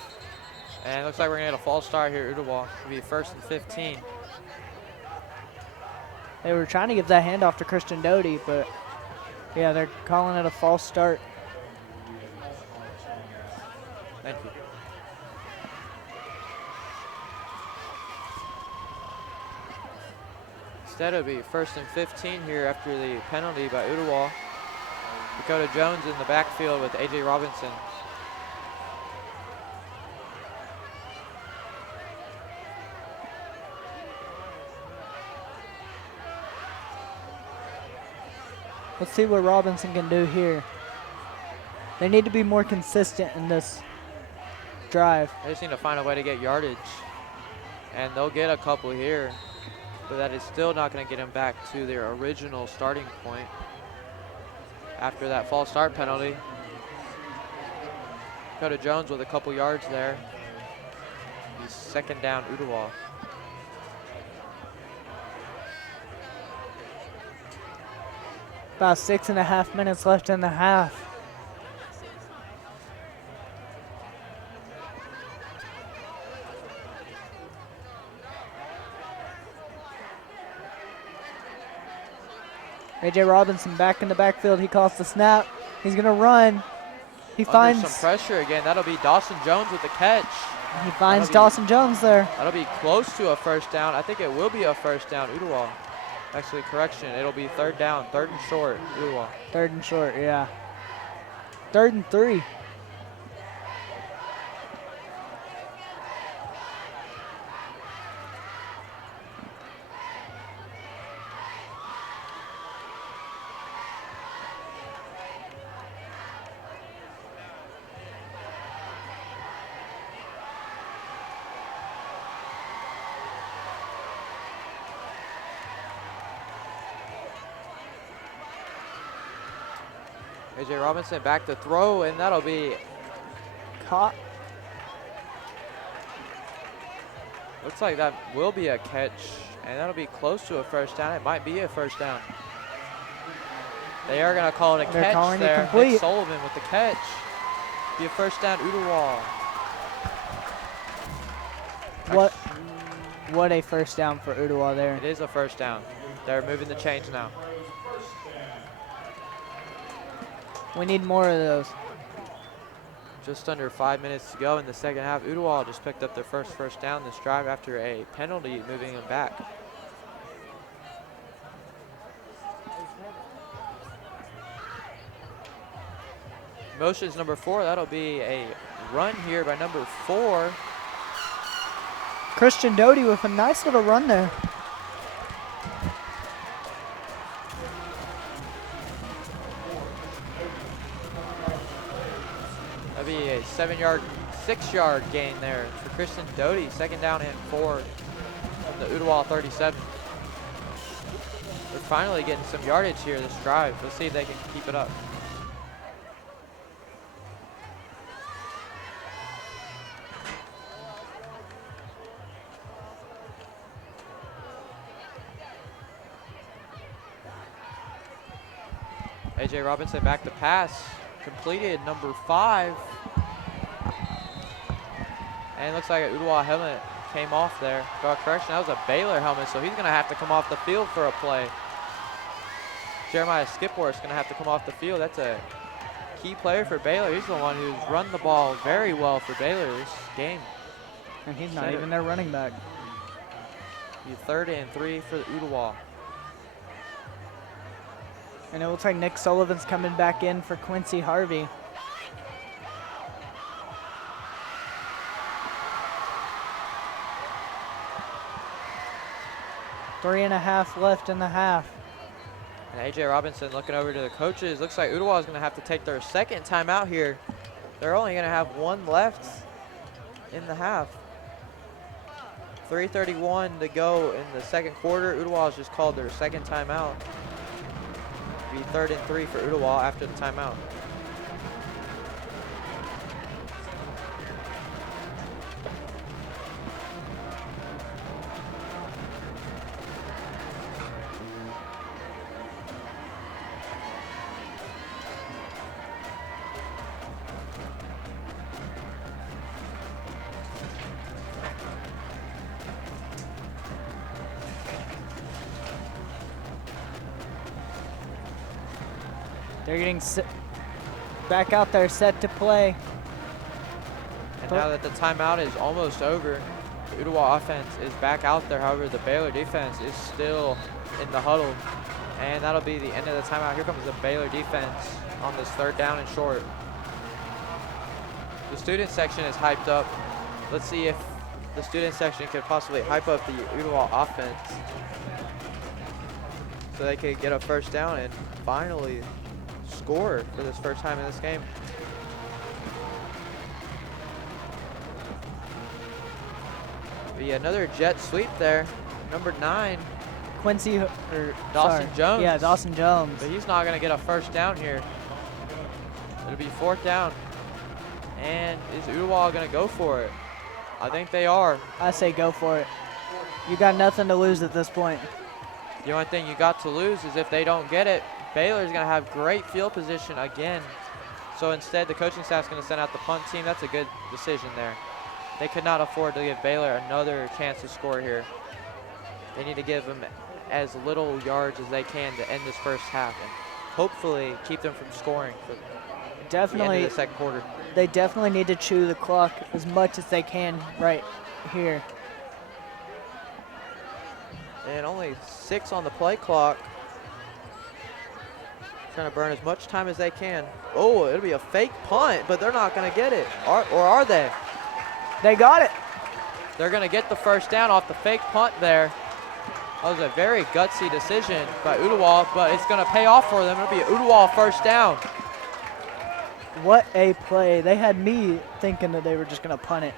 And it looks like we're going to get a false start here at Ottawa. It'll be first and 15. They were trying to give that handoff to Christian Doty, but yeah, they're calling it a false start. Thank you. Instead, it'll be first and 15 here after the penalty by Ottawa. Dakota Jones in the backfield with A.J. Robinson. Let's see what Robinson can do here. They need to be more consistent in this drive. They just need to find a way to get yardage. And they'll get a couple here, but that is still not going to get them back to their original starting point after that false start penalty. Dakota Jones with a couple yards there. He's second down, Ottawa. About 6.5 minutes left in the half. A.J. Robinson back in the backfield. He calls the snap. He's going to run. He finds some pressure again. That'll be Dawson Jones with the catch. He finds Dawson Jones there. That'll be close to a first down. I think it will be a first down, Ottawa. Actually, correction. It'll be third down, third and short, Ottawa. Third and short, yeah. 3rd and 3. A.J. Robinson back to throw, and that'll be, Caught. looks like that will be a catch, and that'll be close to a first down. It might be a first down. They are going to call it a They're catch calling it there. complete. Nick Sullivan with the catch. Be a first down, Ooltewah. What a first down for Ooltewah there. It is a first down. They're moving the chains now. We need more of those. Just under 5 minutes to go in the second half. Ooltewah just picked up their first down this drive after a penalty, moving them back. Motions number 4, that'll be a run here by number 4. Christian Doty with a nice little run there. That'll be a 6-yard gain there for Christian Doty. Second down and 4 from the Ooltewah 37. They're finally getting some yardage here this drive. Let's see if they can keep it up. A.J. Robinson back to pass. Completed, number 5. And it looks like an Ooltewah helmet came off there. Correction, that was a Baylor helmet, so he's going to have to come off the field for a play. Jeremiah Skipworth's going to have to come off the field. That's a key player for Baylor. He's the one who's run the ball very well for Baylor this game. And he's not even their running back. Be 3rd and 3 for the Ooltewah. And it looks like Nick Sullivan's coming back in for Quincy Harvey. Three and a half left in the half. And A.J. Robinson looking over to the coaches. Looks like Ooltewah is going to have to take their second timeout here. They're only going to have one left in the half. 3:31 to go in the second quarter. Ooltewah has just called their second timeout. Be 3rd and 3 for Ooltewah after the timeout. They're getting back out there, set to play. And now that the timeout is almost over, the Ooltewah offense is back out there. However, the Baylor defense is still in the huddle. And that'll be the end of the timeout. Here comes the Baylor defense on this 3rd down and short. The student section is hyped up. Let's see if the student section could possibly hype up the Ooltewah offense so they could get a first down and finally score for this first time in this game. Be another jet sweep there. Number 9. Quincy, Dawson Jones. Yeah, Dawson Jones. But he's not going to get a first down here. It'll be 4th down. And is Ooltewah going to go for it? I think they are. I say go for it. You got nothing to lose at this point. The only thing you got to lose is if they don't get it. Baylor's going to have great field position again. So instead, the coaching staff's going to send out the punt team. That's a good decision there. They could not afford to give Baylor another chance to score here. They need to give them as little yards as they can to end this first half and hopefully keep them from scoring for the end of the second quarter. They definitely need to chew the clock as much as they can right here. And only 6 on the play clock. Trying to burn as much time as they can. Oh, it'll be a fake punt, but they're not going to get it. Or are they? They got it. They're going to get the first down off the fake punt there. That was a very gutsy decision by Ooltewah, but it's going to pay off for them. It'll be an Ooltewah first down. What a play. They had me thinking that they were just going to punt it.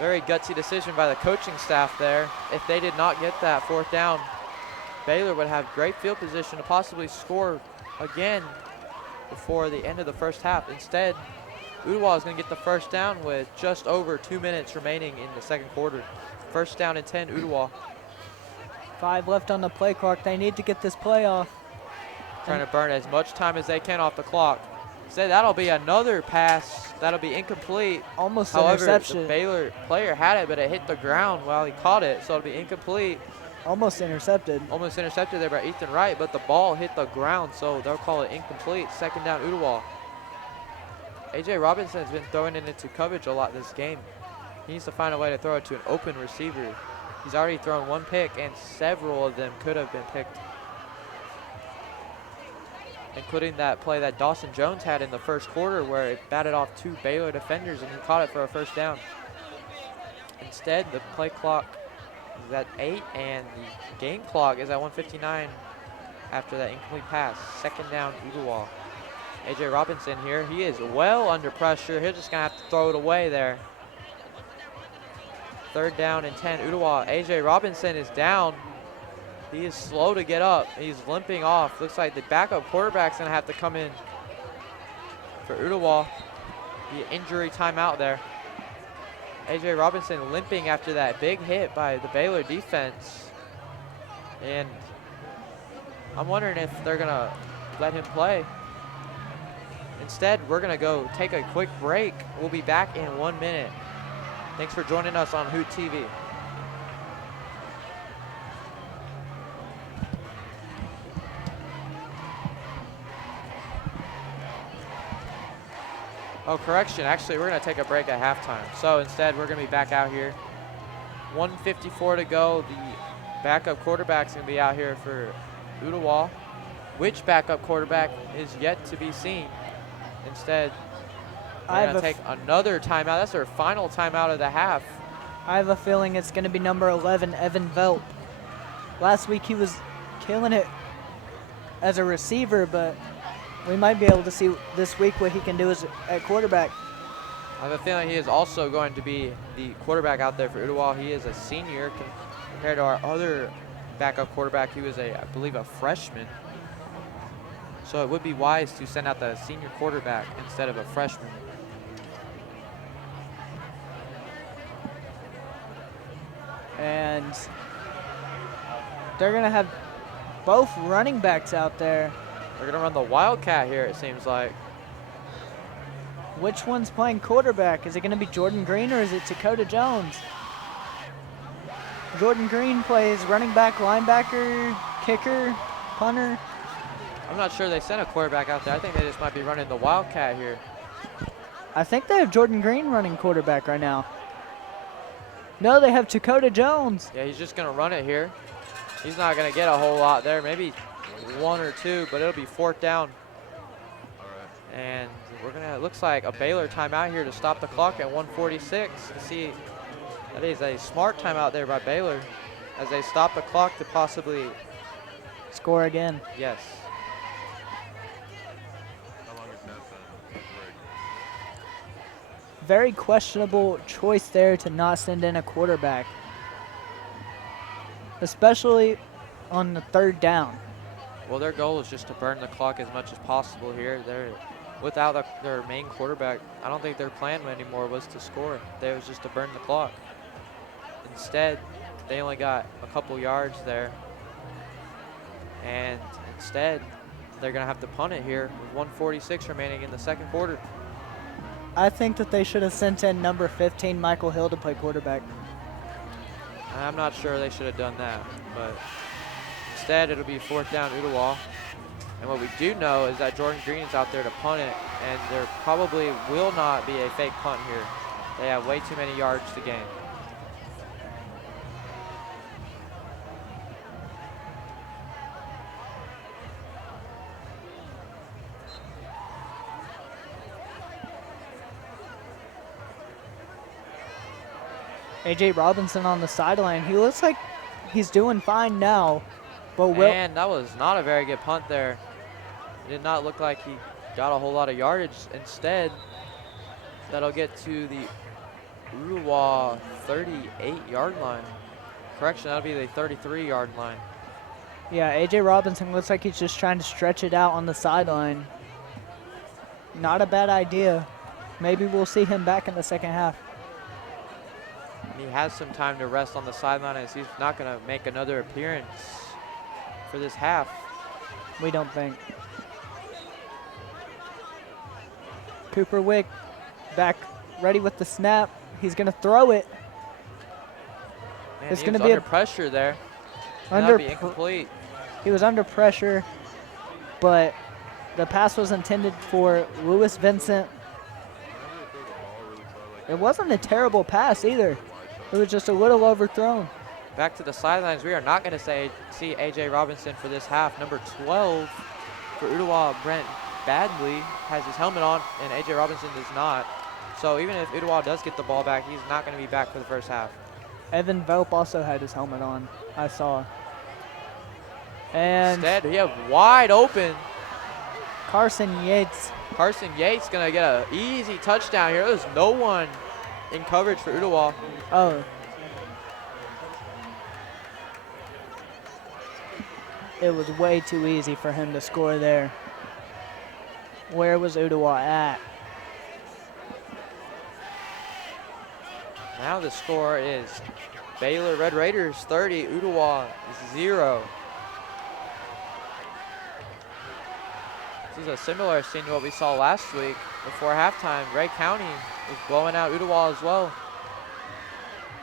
Very gutsy decision by the coaching staff there. If they did not get that 4th down, Baylor would have great field position to possibly score again before the end of the first half. Instead, Ooltewah is going to get the first down with just over 2 minutes remaining in the second quarter. First down and 10, Ooltewah. 5 left on the play clock. They need to get this play off. Trying to burn as much time as they can off the clock. Instead, that'll be another pass. That'll be incomplete. Almost However, interception. the Baylor player had it, but it hit the ground while he caught it, so it'll be incomplete. Almost intercepted. Almost intercepted there by Ethan Wright, but the ball hit the ground, so they'll call it incomplete. Second down, Ooltewah. A.J. Robinson's been throwing it into coverage a lot this game. He needs to find a way to throw it to an open receiver. He's already thrown 1 pick, and several of them could have been picked, including that play that Dawson Jones had in the first quarter where it batted off 2 Baylor defenders and he caught it for a first down. Instead, the play clock is at 8 and the game clock is at 1:59 after that incomplete pass. Second down, Ooltewah. A.J. Robinson here, he is well under pressure. He's just gonna have to throw it away there. Third down and 10, Ooltewah. A.J. Robinson is down. He is slow to get up. He's limping off. Looks like the backup quarterback's gonna have to come in for Ooltewah. The injury timeout there. A.J. Robinson limping after that big hit by the Baylor defense. And I'm wondering if they're gonna let him play. Instead, we're gonna go take a quick break. We'll be back in 1 minute. Thanks for joining us on Hoot TV. Oh, correction. Actually, we're going to take a break at halftime. So instead, we're going to be back out here. 1:54 to go. The backup quarterback's going to be out here for Ooltewah. Which backup quarterback is yet to be seen. Instead, we're going to take another timeout. That's their final timeout of the half. I have a feeling it's going to be number 11, Evan Velp. Last week he was killing it as a receiver, but we might be able to see this week what he can do as at quarterback. I have a feeling he is also going to be the quarterback out there for Ooltewah. He is a senior compared to our other backup quarterback. He was, I believe, a freshman. So it would be wise to send out the senior quarterback instead of a freshman. And they're going to have both running backs out there. They're going to run the Wildcat here, it seems like. Which one's playing quarterback? Is it going to be Jordan Green or is it Dakota Jones? Jordan Green plays running back, linebacker, kicker, punter. I'm not sure they sent a quarterback out there. I think they just might be running the Wildcat here. I think they have Jordan Green running quarterback right now. No, they have Dakota Jones. Yeah, he's just going to run it here. He's not going to get a whole lot there, maybe 1 or 2, but it'll be 4th down. And we're going to, it looks like a Baylor timeout here to stop the clock at 1:46. You see, that is a smart timeout there by Baylor as they stop the clock to possibly score again. Yes. Very questionable choice there to not send in a quarterback, especially on the 3rd down. Well, their goal is just to burn the clock as much as possible here. They're without their main quarterback. I don't think their plan anymore was to score. It was just to burn the clock. Instead, they only got a couple yards there, and instead, they're going to have to punt it here with 1:46 remaining in the second quarter. I think that they should have sent in number 15, Michael Hill, to play quarterback. I'm not sure they should have done that, but instead it'll be 4th down Ooltewah. And what we do know is that Jordan Green is out there to punt it, and there probably will not be a fake punt here. They have way too many yards to gain. A.J. Robinson on the sideline. He looks like he's doing fine now. But and that was not a very good punt there. It did not look like he got a whole lot of yardage. Instead, that'll get to the Ooltewah 38-yard line. Correction, that'll be the 33-yard line. Yeah, A.J. Robinson looks like he's just trying to stretch it out on the sideline. Not a bad idea. Maybe we'll see him back in the second half. He has some time to rest on the sideline as he's not going to make another appearance for this half. We don't think. Cooper Wick back ready with the snap. He's going to throw it. Man, It's he gonna was be under pressure there. And under that'd be incomplete. He was under pressure, but the pass was intended for Lewis Vincent. It wasn't a terrible pass either. It was just a little overthrown. Back to the sidelines. We are not going to see A.J. Robinson for this half. Number 12 for Ottawa, Brent Badley, has his helmet on, and A.J. Robinson does not. So even if Ottawa does get the ball back, he's not going to be back for the first half. Evan Velp also had his helmet on, I saw. And Instead, he had wide open. Carson Yates. Carson Yates going to get an easy touchdown here. There's no one in coverage for Ottawa. Oh. It was way too easy for him to score there. Where was Ottawa at? Now the score is Baylor Red Raiders 30, Ottawa 0. This is a similar scene to what we saw last week. Before halftime, Ray County was blowing out Ottawa as well.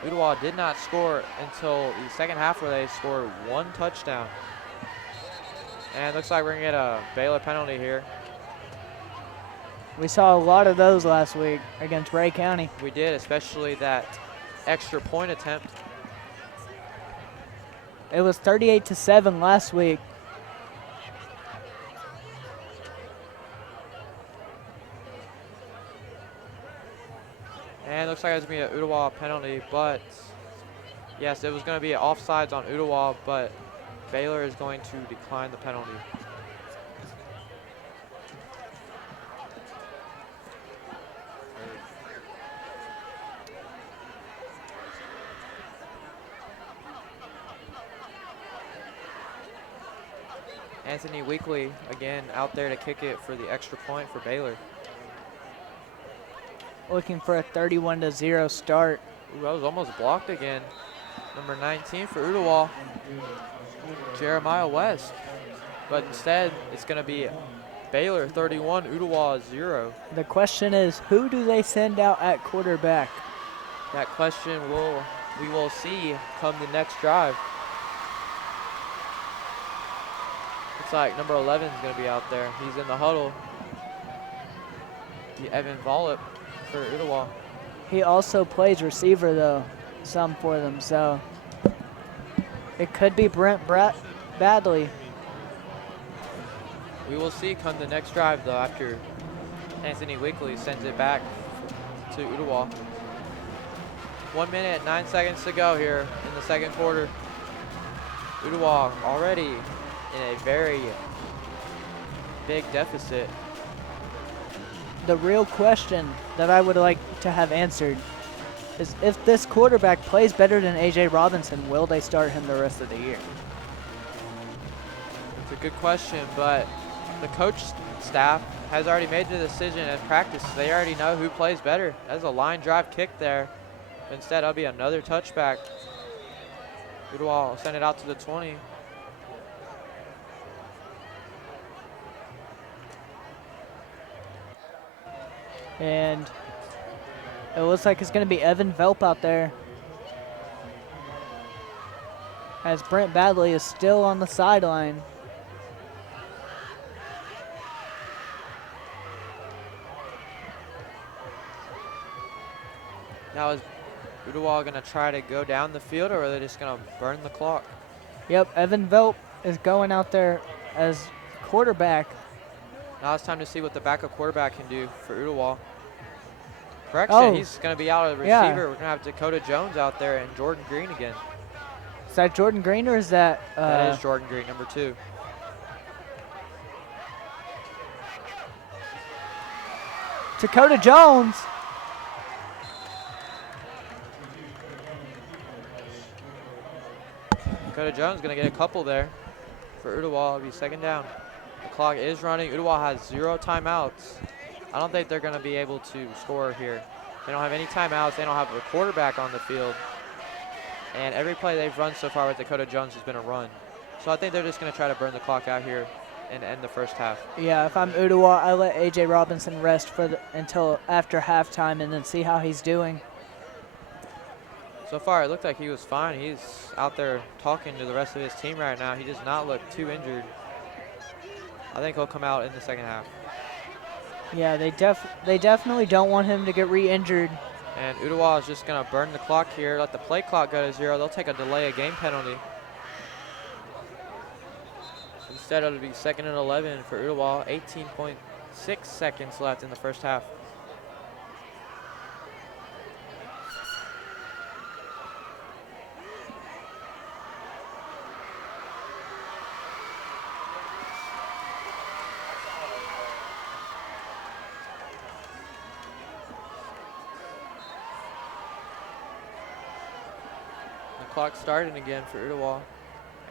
Ottawa did not score until the second half where they scored one touchdown. And it looks like we're going to get a Baylor penalty here. We saw a lot of those last week against Ray County. We did, especially that extra point attempt. It was 38-7 last week. And it looks like it's going to be an Ottawa penalty, but yes, it was going to be offsides on Ottawa, but Baylor is going to decline the penalty. Anthony Weekly again out there to kick it for the extra point for Baylor. Looking for a 31-0 start. Ooh, that was almost blocked again. Number 19 for Ottawa, Jeremiah West. But instead, it's going to be Baylor 31, Ottawa 0. The question is, who do they send out at quarterback? That question we will see come the next drive. Looks like number 11 is going to be out there. He's in the huddle. The Evan Vollop for Ottawa. He also plays receiver, though, some for them, so it could be Brent Badley. We will see come the next drive, though, after Anthony Weekly sends it back to Ottawa. 1 minute, 9 seconds to go here in the second quarter. Ottawa already in a very big deficit. The real question that I would like to have answered is, if this quarterback plays better than A.J. Robinson, will they start him the rest of the year? It's a good question, but the coach staff has already made the decision in practice. They already know who plays better. That's a line drive kick there. Instead, that'll be another touchback. Ottawa will send it out to the 20. And it looks like it's going to be Evan Velp out there, as Brent Badley is still on the sideline. Now is Ottawa going to try to go down the field, or are they just going to burn the clock? Yep, Evan Velp is going out there as quarterback. Now it's time to see what the backup quarterback can do for Ottawa. Correction, Oh. he's going to be out of the receiver. Yeah. We're going to have Dakota Jones out there and Jordan Green again. Is that Jordan Green, or is that? That is Jordan Green, number 2. Dakota Jones. Dakota Jones going to get a couple there. for Ooltewah. It'll be second down. The clock is running. Ooltewah has 0 timeouts. I don't think they're going to be able to score here. They don't have any timeouts. They don't have a quarterback on the field. And every play they've run so far with Dakota Jones has been a run. So I think they're just going to try to burn the clock out here and end the first half. Yeah, if I'm Ooltewah, I let A.J. Robinson rest until after halftime and then see how he's doing. So far, it looked like he was fine. He's out there talking to the rest of his team right now. He does not look too injured. I think he'll come out in the second half. Yeah, they definitely don't want him to get re-injured. And Ooltewah is just going to burn the clock here, let the play clock go to 0. They'll take a delay of game penalty. Instead, it'll be second and 11 for Ooltewah. 18.6 seconds left in the first half. Clock starting again for Ooltewah.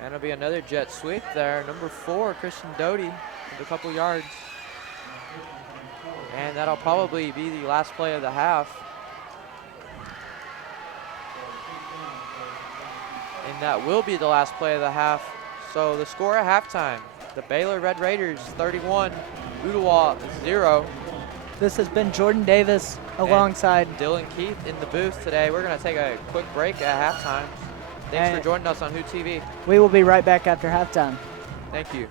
And it'll be another jet sweep there. Number 4, Christian Doty, with a couple yards. And that'll probably be the last play of the half. And that will be the last play of the half. So the score at halftime, the Baylor Red Raiders 31, Ooltewah 0. This has been Jordan Davis alongside Dylan Keith in the booth today. We're going to take a quick break at halftime. Thanks for joining us on Hoot TV. We will be right back after halftime. Thank you.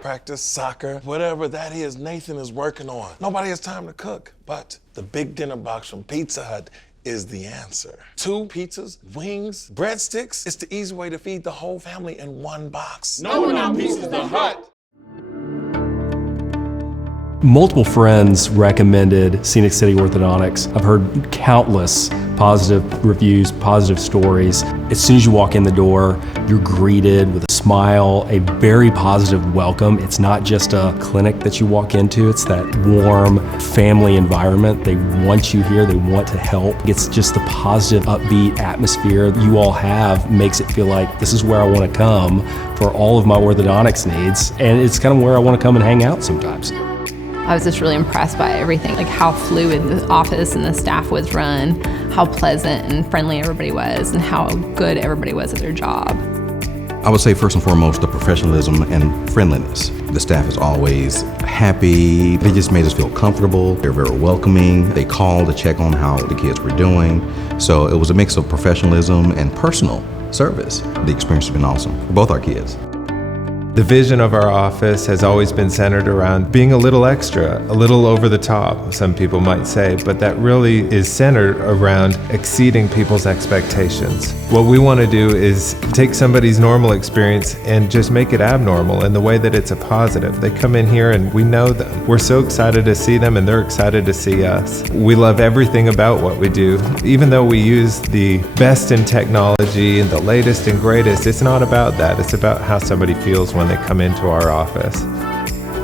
Practice, soccer, whatever that is, Nathan is working on. Nobody has time to cook, but the big dinner box from Pizza Hut is the answer. 2 pizzas, wings, breadsticks. It's the easy way to feed the whole family in one box. No one outpieces the Hut. Multiple friends recommended Scenic City Orthodontics. I've heard countless positive reviews, positive stories. As soon as you walk in the door, you're greeted with a smile, a very positive welcome. It's not just a clinic that you walk into, it's that warm family environment. They want you here, they want to help. It's just the positive, upbeat atmosphere you all have makes it feel like this is where I want to come for all of my orthodontics needs, and it's kind of where I want to come and hang out sometimes. I was just really impressed by everything, like how fluid the office and the staff was run, how pleasant and friendly everybody was, and how good everybody was at their job. I would say first and foremost, the professionalism and friendliness. The staff is always happy. They just made us feel comfortable. They're very welcoming. They called to check on how the kids were doing. So it was a mix of professionalism and personal service. The experience has been awesome for both our kids. The vision of our office has always been centered around being a little extra, a little over the top, some people might say, but that really is centered around exceeding people's expectations. What we want to do is take somebody's normal experience and just make it abnormal in the way that it's a positive. They come in here and we know them. We're so excited to see them and they're excited to see us. We love everything about what we do. Even though we use the best in technology and the latest and greatest, it's not about that. It's about how somebody feels when they come into our office.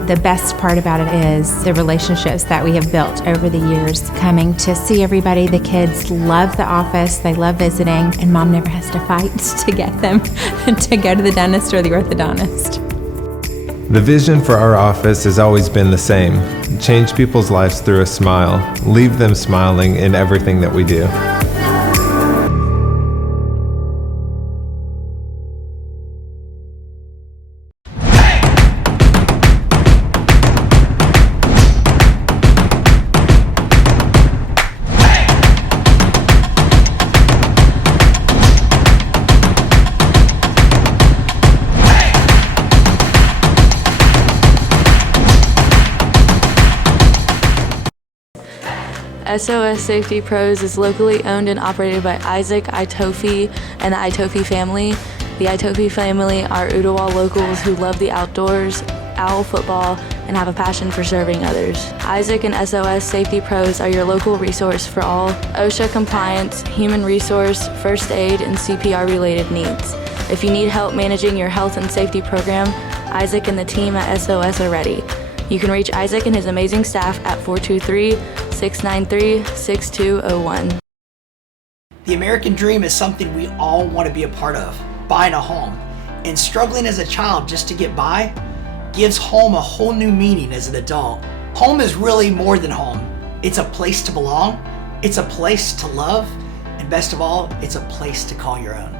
The best part about it is the relationships that we have built over the years. Coming to see everybody, the kids love the office, they love visiting, and Mom never has to fight to get them to go to the dentist or the orthodontist. The vision for our office has always been the same. Change people's lives through a smile. Leave them smiling in everything that we do. SOS Safety Pros is locally owned and operated by Isaac Itofi and the Itofi family. The Itofi family are Ooltewah locals who love the outdoors, owl football, and have a passion for serving others. Isaac and SOS Safety Pros are your local resource for all OSHA compliance, human resource, first aid, and CPR related needs. If you need help managing your health and safety program, Isaac and the team at SOS are ready. You can reach Isaac and his amazing staff at 423-693-6201. The American dream is something we all want to be a part of, buying a home. And struggling as a child just to get by gives home a whole new meaning as an adult. Home is really more than home. It's a place to belong, it's a place to love, and best of all, it's a place to call your own.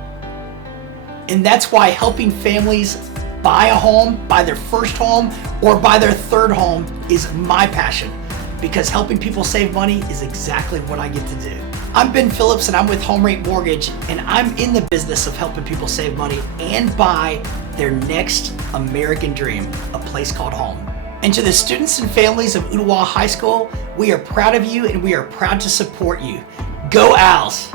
And that's why helping families buy a home, buy their first home, or buy their third home is my passion, because helping people save money is exactly what I get to do. I'm Ben Phillips and I'm with Home Rate Mortgage, and I'm in the business of helping people save money and buy their next American dream, a place called home. And to the students and families of Ooltewah High School, we are proud of you and we are proud to support you. Go Owls!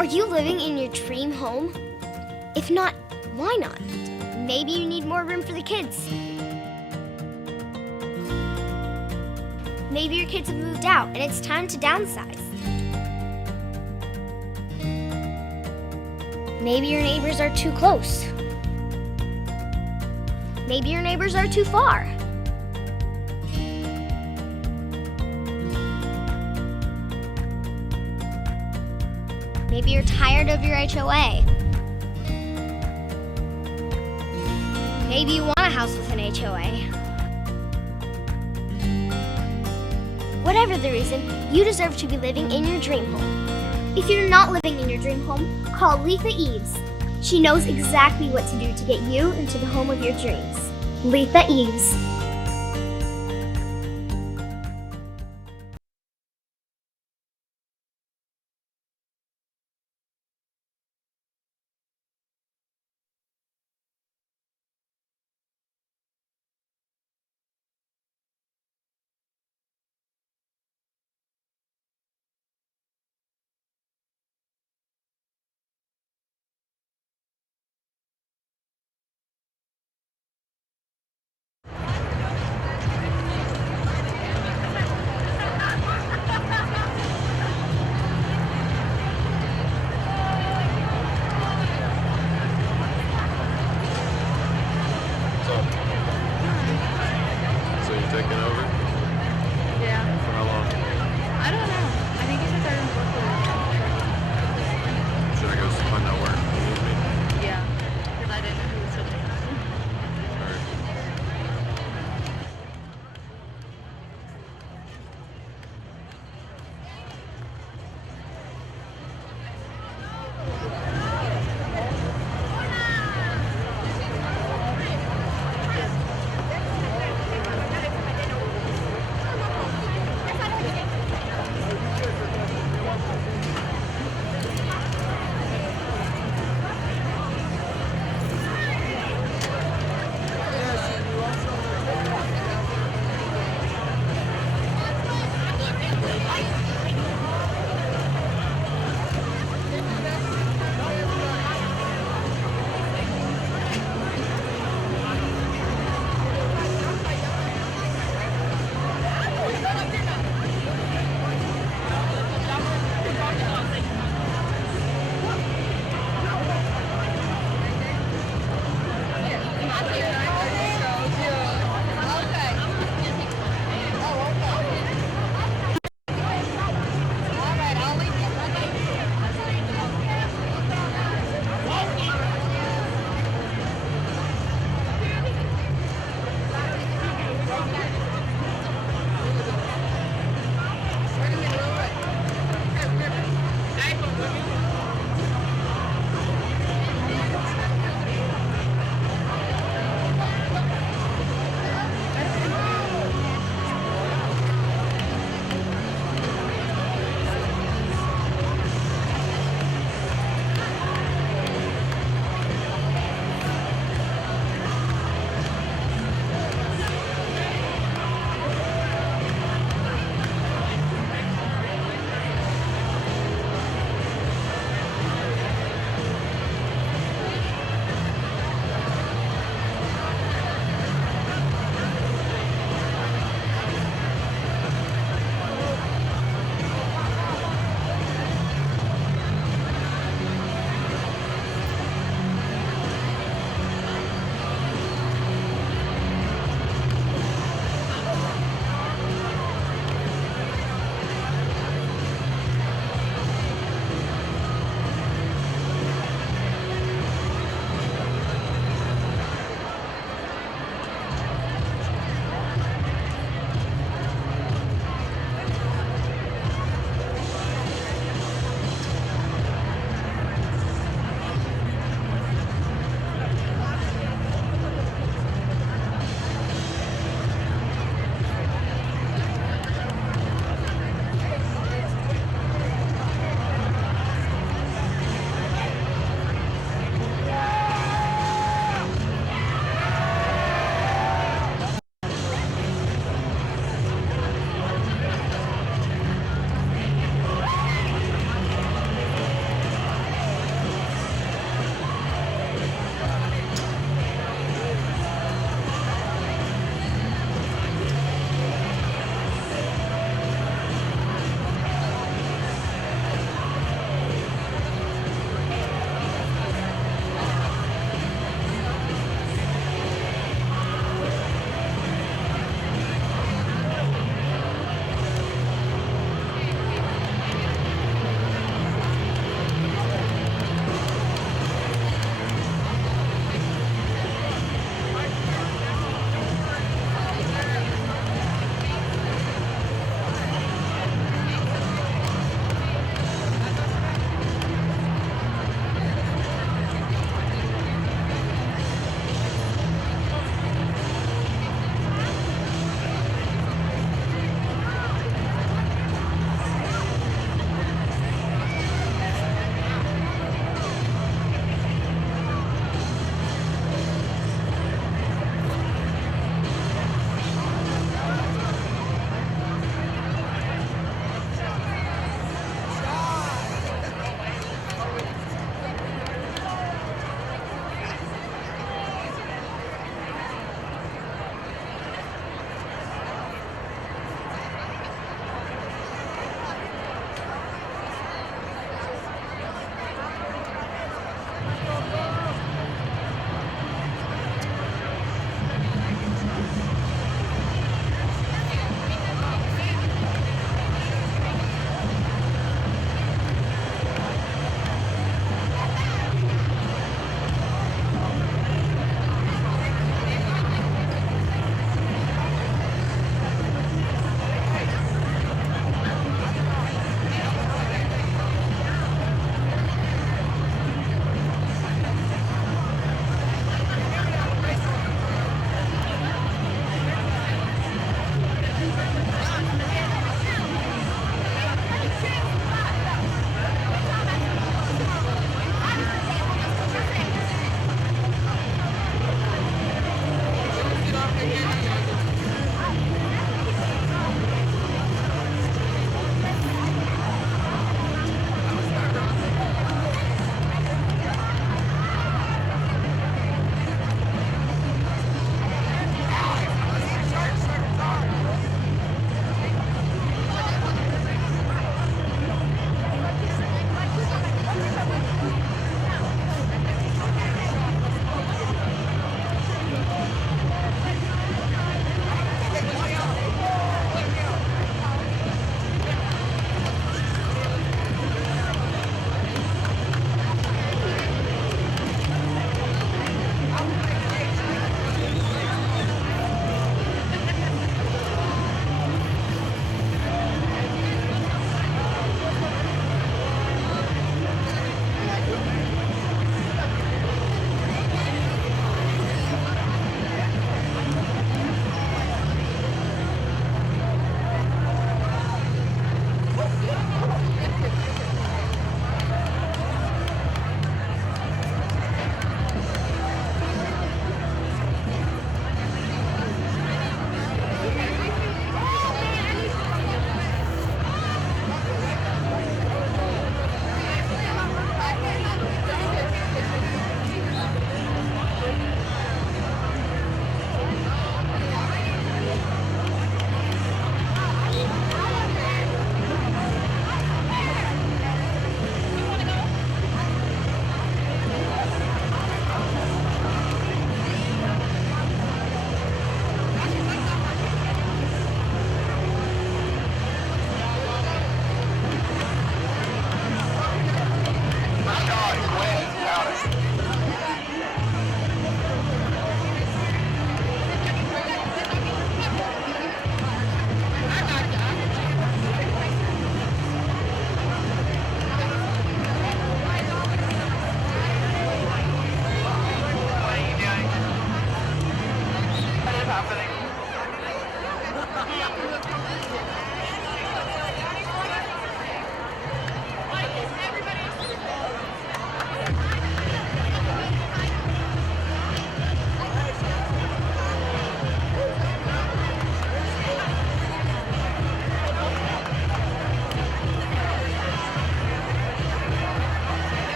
Are you living in your dream home? If not, why not? Maybe you need more room for the kids. Maybe your kids have moved out and it's time to downsize. Maybe your neighbors are too close. Maybe your neighbors are too far. Maybe you're tired of your HOA. Maybe you want a house with an HOA. Whatever the reason, you deserve to be living in your dream home. If you're not living in your dream home, call Letha Eves. She knows exactly what to do to get you into the home of your dreams. Letha Eves.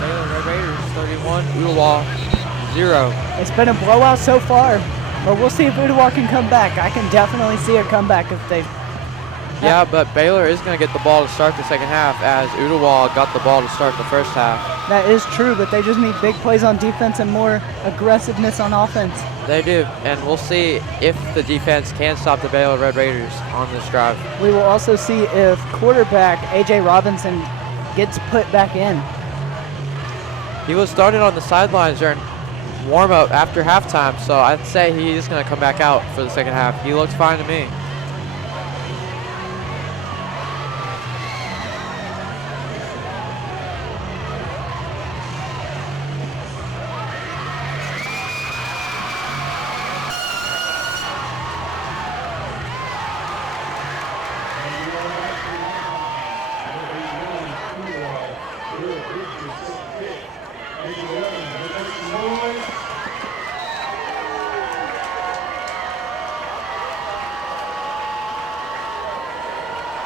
Baylor Red Raiders 31, Ooltewah 0. It's been a blowout so far, but we'll see if Ooltewah can come back. I can definitely see a comeback if they. Yeah, but Baylor is going to get the ball to start the second half as Ooltewah got the ball to start the first half. That is true, but they just need big plays on defense and more aggressiveness on offense. They do, and we'll see if the defense can stop the Baylor Red Raiders on this drive. We will also see if quarterback A.J. Robinson gets put back in. He was started on the sidelines during warm-up after halftime, so I'd say he's going to come back out for the second half. He looks fine to me.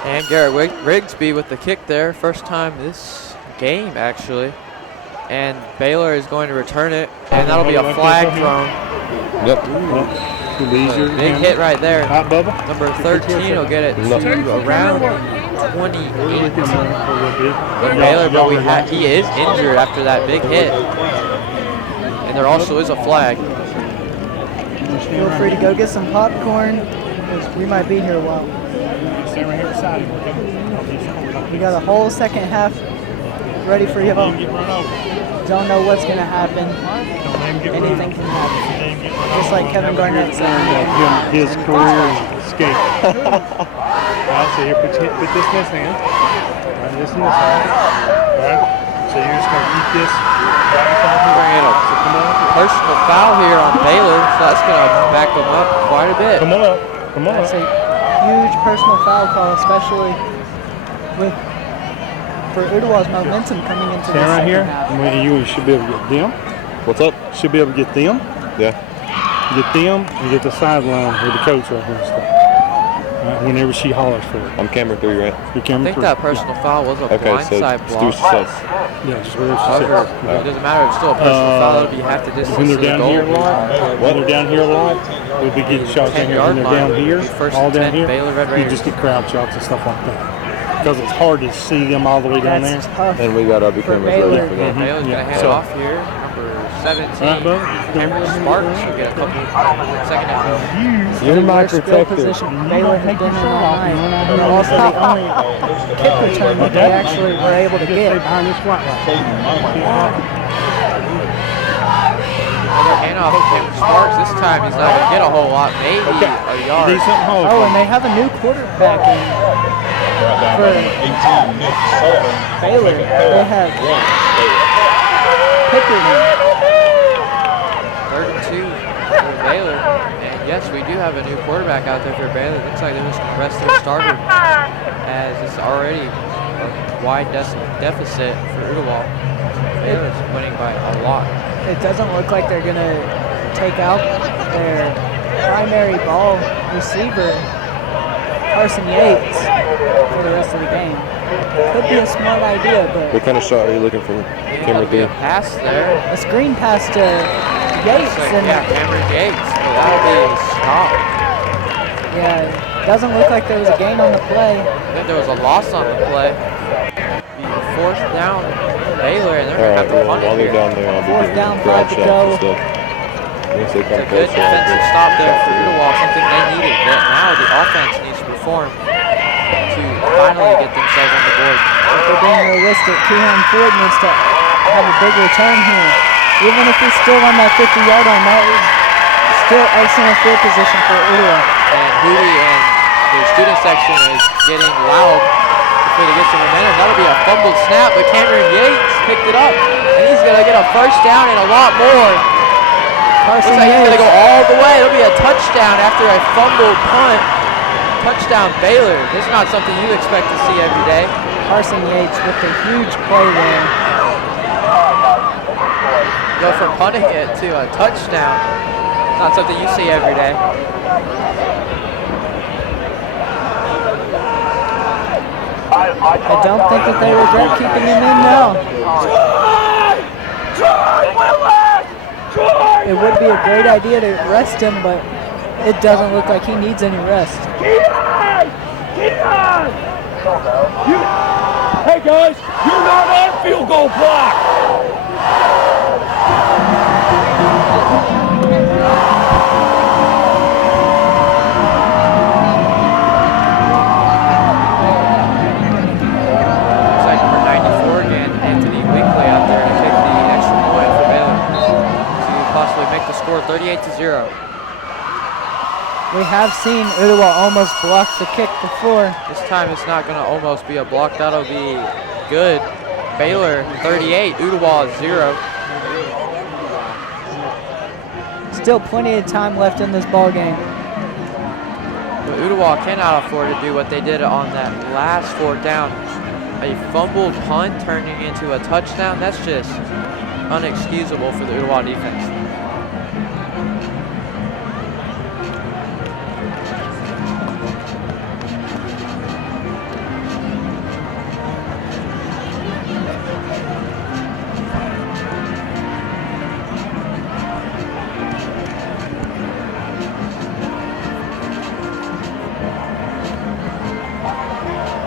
And Garrett Rigsby with the kick there. First time this game, actually. And Baylor is going to return it. And that'll be a flag thrown. Yep. Big hit right there. Number 13 will get it to around 28. But Baylor, he is injured after that big hit. And there also is a flag. Feel free to go get some popcorn, because we might be here a while. We got a whole second half ready for you. Don't know what's going to happen. Anything can happen. Just like Kevin Garnett said. His career escape. Well, so here, put this in his hand. And this in this hand. Alright? So you're just going to eat this. Bring in a personal foul here on Baylor, so that's going to back them up quite a bit. Come on up. Come on up. That's a huge personal foul call, especially for Ooltewah's momentum coming into this right here. half. You should be able to get them. What's up? Should be able to get them. Yeah. Get them and get the sideline with the coach right here and stuff. Whenever she hollers for it. I'm camera 3, right? You're camera 3. I think that personal foul was a blindside block. Do what she says. Yeah, just whatever she However, says. it doesn't matter if it's still a personal foul, you have to distance when to they're the down goal. here a lot, when they're down here a lot, we'll be getting shots down here. When they're down here, all down here, you just get crowd shots and stuff like that. Because it's hard to see them all the way down there. And we got our big cameras ready for them. Baylor's going to hand it off here. Number 17, Cameron Sparks will get a couple second half. You're my Skill protector. position Baylor had been in all night. They're also the only kick return that they actually were able to get. Behind this white Another handoff to Cameron Sparks. This time he's not going to get a whole lot, maybe a yard. Oh, and they have a new quarterback in for Baylor. They have Pickering. 3rd and 2 for Baylor. And Yes, we do have a new quarterback out there for Baylor. Looks like there was some rest of the starter, as it's already a wide deficit for Ooltewah. Baylor's winning by a lot. It doesn't look like they're going to take out their primary ball receiver, Carson Yates, for the rest of the game. Could be a smart idea, but... What kind of shot are you looking for? Cameron A pass there. A screen pass to Yates. Like, yeah, Cameron Yates. But that'll be a stop. Yeah, it doesn't look like there was a gain on the play. I think there was a loss on the play. Be fourth down Baylor, and they're going to have to punt it here. Down there, Fourth down, 5 to go. It's a good defensive stop there for Ooltewah, something they needed. But now the offense needs to perform to finally get themselves on the board. If they're being realistic, Keon Ford needs to have a big return here. Even if he's still on that 50-yard line, that is still excellent field position for Ooltewah. And Hootie and the student section is getting loud before they get some momentum. That'll be a fumbled snap, but Cameron Yates picked it up, and he's going to get a first down and a lot more. Carson Looks like he's Yates. going to go all the way. It'll be a touchdown after a fumbled punt. Touchdown Baylor. This is not something you expect to see every day. Carson Yates with a huge play there. Go from punting it to a touchdown. It's not something you see every day. I don't think that they regret keeping him in now. It would be a great idea to rest him, but it doesn't look like he needs any rest. Hey guys, you're not on field goal block! Looks like number 94 again, Anthony Weekly out there to kick the extra point for Baylor to possibly make the score 38-0. We have seen Ooltewah almost block the kick before. This time it's not going to almost be a block. That'll be good. Baylor 38, Ooltewah 0. Still plenty of time left in this ball game. But Ooltewah cannot afford to do what they did on that last fourth down. A fumbled punt turning into a touchdown. That's just unexcusable for the Ooltewah defense.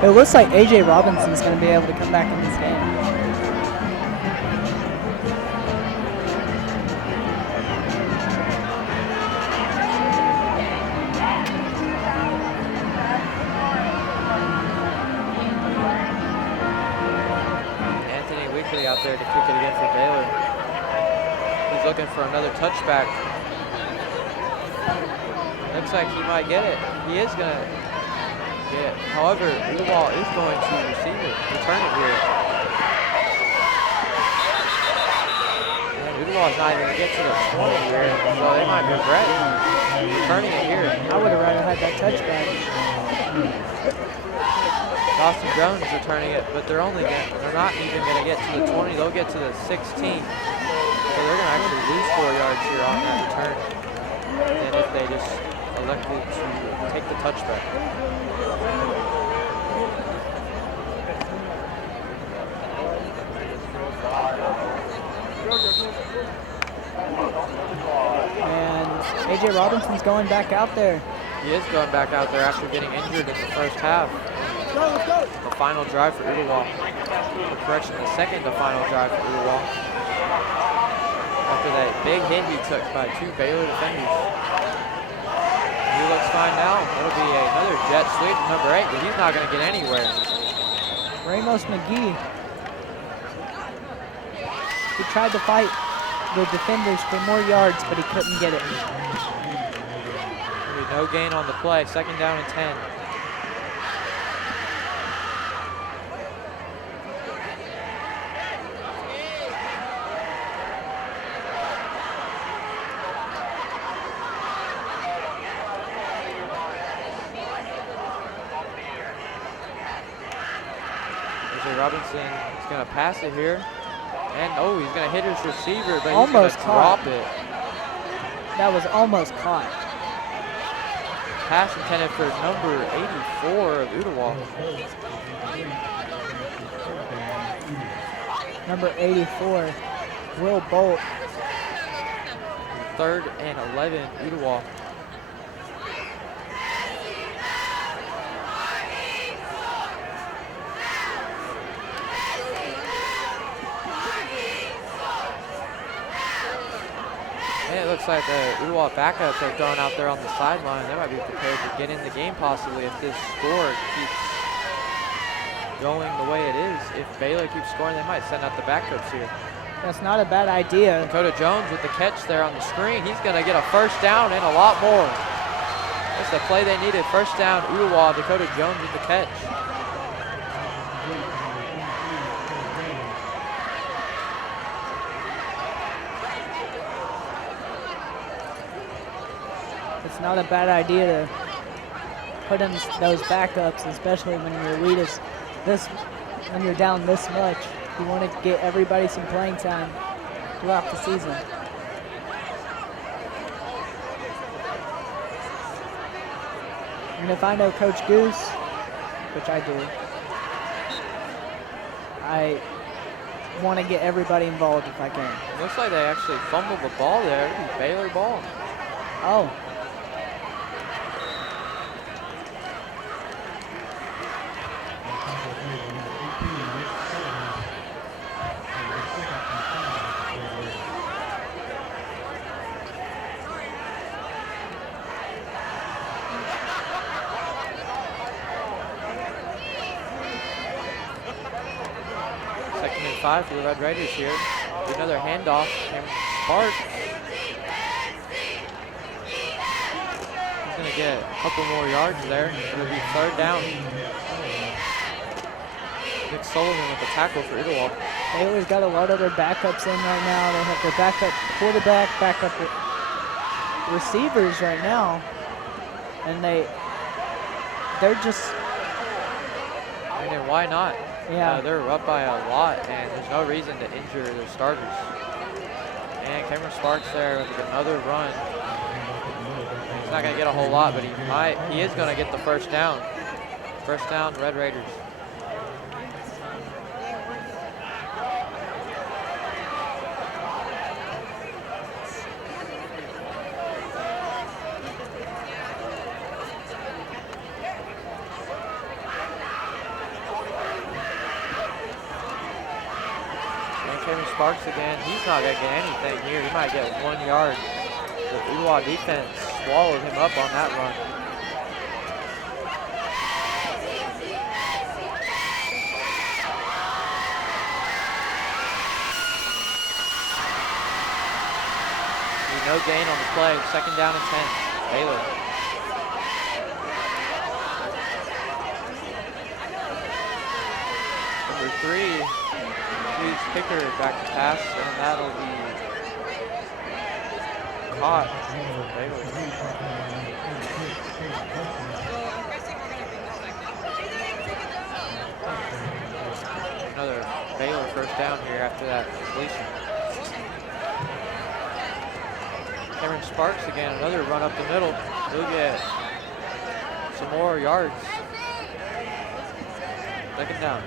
It looks like A.J. Robinson's going to be able to come back in this game. Anthony Weekly out there to kick it again for Baylor. He's looking for another touchback. Looks like he might get it. He is going to get it. However, Ooltewah is going to receive it, return it here. And Ooltewah's not even going to get to the 20 here, so they might regret returning it here. I would have rather had that touchback. Dawson Jones returning it, but they're not even going to get to the 20. They'll get to the 16. So they're going to actually lose 4 yards here on that return. And if they just elected to take the touchback. And A.J. Robinson's going back out there. He is going back out there after getting injured in the first half. The final drive for Ooltewah. Or correction, the second to final drive for Ooltewah. After that big hit he took by 2 Baylor defenders. He looks fine now. That'll be another jet sweep, number 8, but he's not going to get anywhere. Ramos McGee. He tried to fight the defenders for more yards, but he couldn't get it. There'll be no gain on the play. Second down and 10. TJ Robinson is going to pass it here. And, oh, he's going to hit his receiver, but Almost he's going to drop caught. it. That was almost caught. Pass intended for number 84 of Ottawa. Number 84, Will Bolt. 3rd and 11, Ottawa. And it looks like the Ottawa backups are thrown out there on the sideline. They might be prepared to get in the game possibly if this score keeps going the way it is. If Baylor keeps scoring, they might send out the backups here. That's not a bad idea. Dakota Jones with the catch there on the screen. He's going to get a first down and a lot more. That's the play they needed. First down, Ottawa. Dakota Jones with the catch. It's not a bad idea to put in those backups, especially when your lead is when you're down this much. You want to get everybody some playing time throughout the season. And if I know Coach Goose, which I do, I want to get everybody involved if I can. It looks like they actually fumbled the ball there. It'd be Baylor ball. Oh. For the Red Raiders here. Another handoff. Cameron Sparks. He's going to get a couple more yards there. It'll be 3rd down. Nick Sullivan with the tackle for Ottawa. Baylor's got a lot of their backups in right now. They have their backup quarterback, backup receivers right now. And they're just... I mean, why not? Yeah. They're up by a lot, and there's no reason to injure their starters. And Cameron Sparks there with another run. He's not going to get a whole lot, but he is going to get the first down. First down, Red Raiders. Sparks again. He's not going to get anything here. He might get 1 yard. The Ottawa defense swallowed him up on that run. No gain on the play. 2nd down and 10. Baylor. Number 3. Hughes Picker back to pass, and that'll be caught for Baylor. Another Baylor first down here after that completion. Cameron Sparks again, another run up the middle. He'll get some more yards. 2nd down.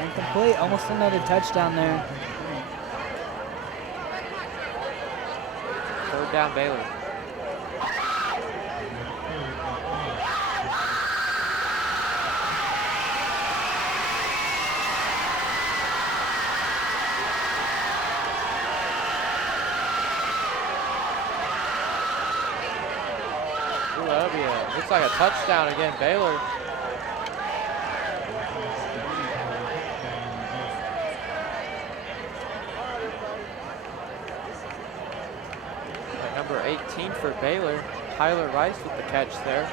Incomplete, almost another touchdown there. 3rd down, Baylor. Ooh, that'll be looks like a touchdown again, Baylor. number 18 for Baylor, Tyler Rice with the catch there.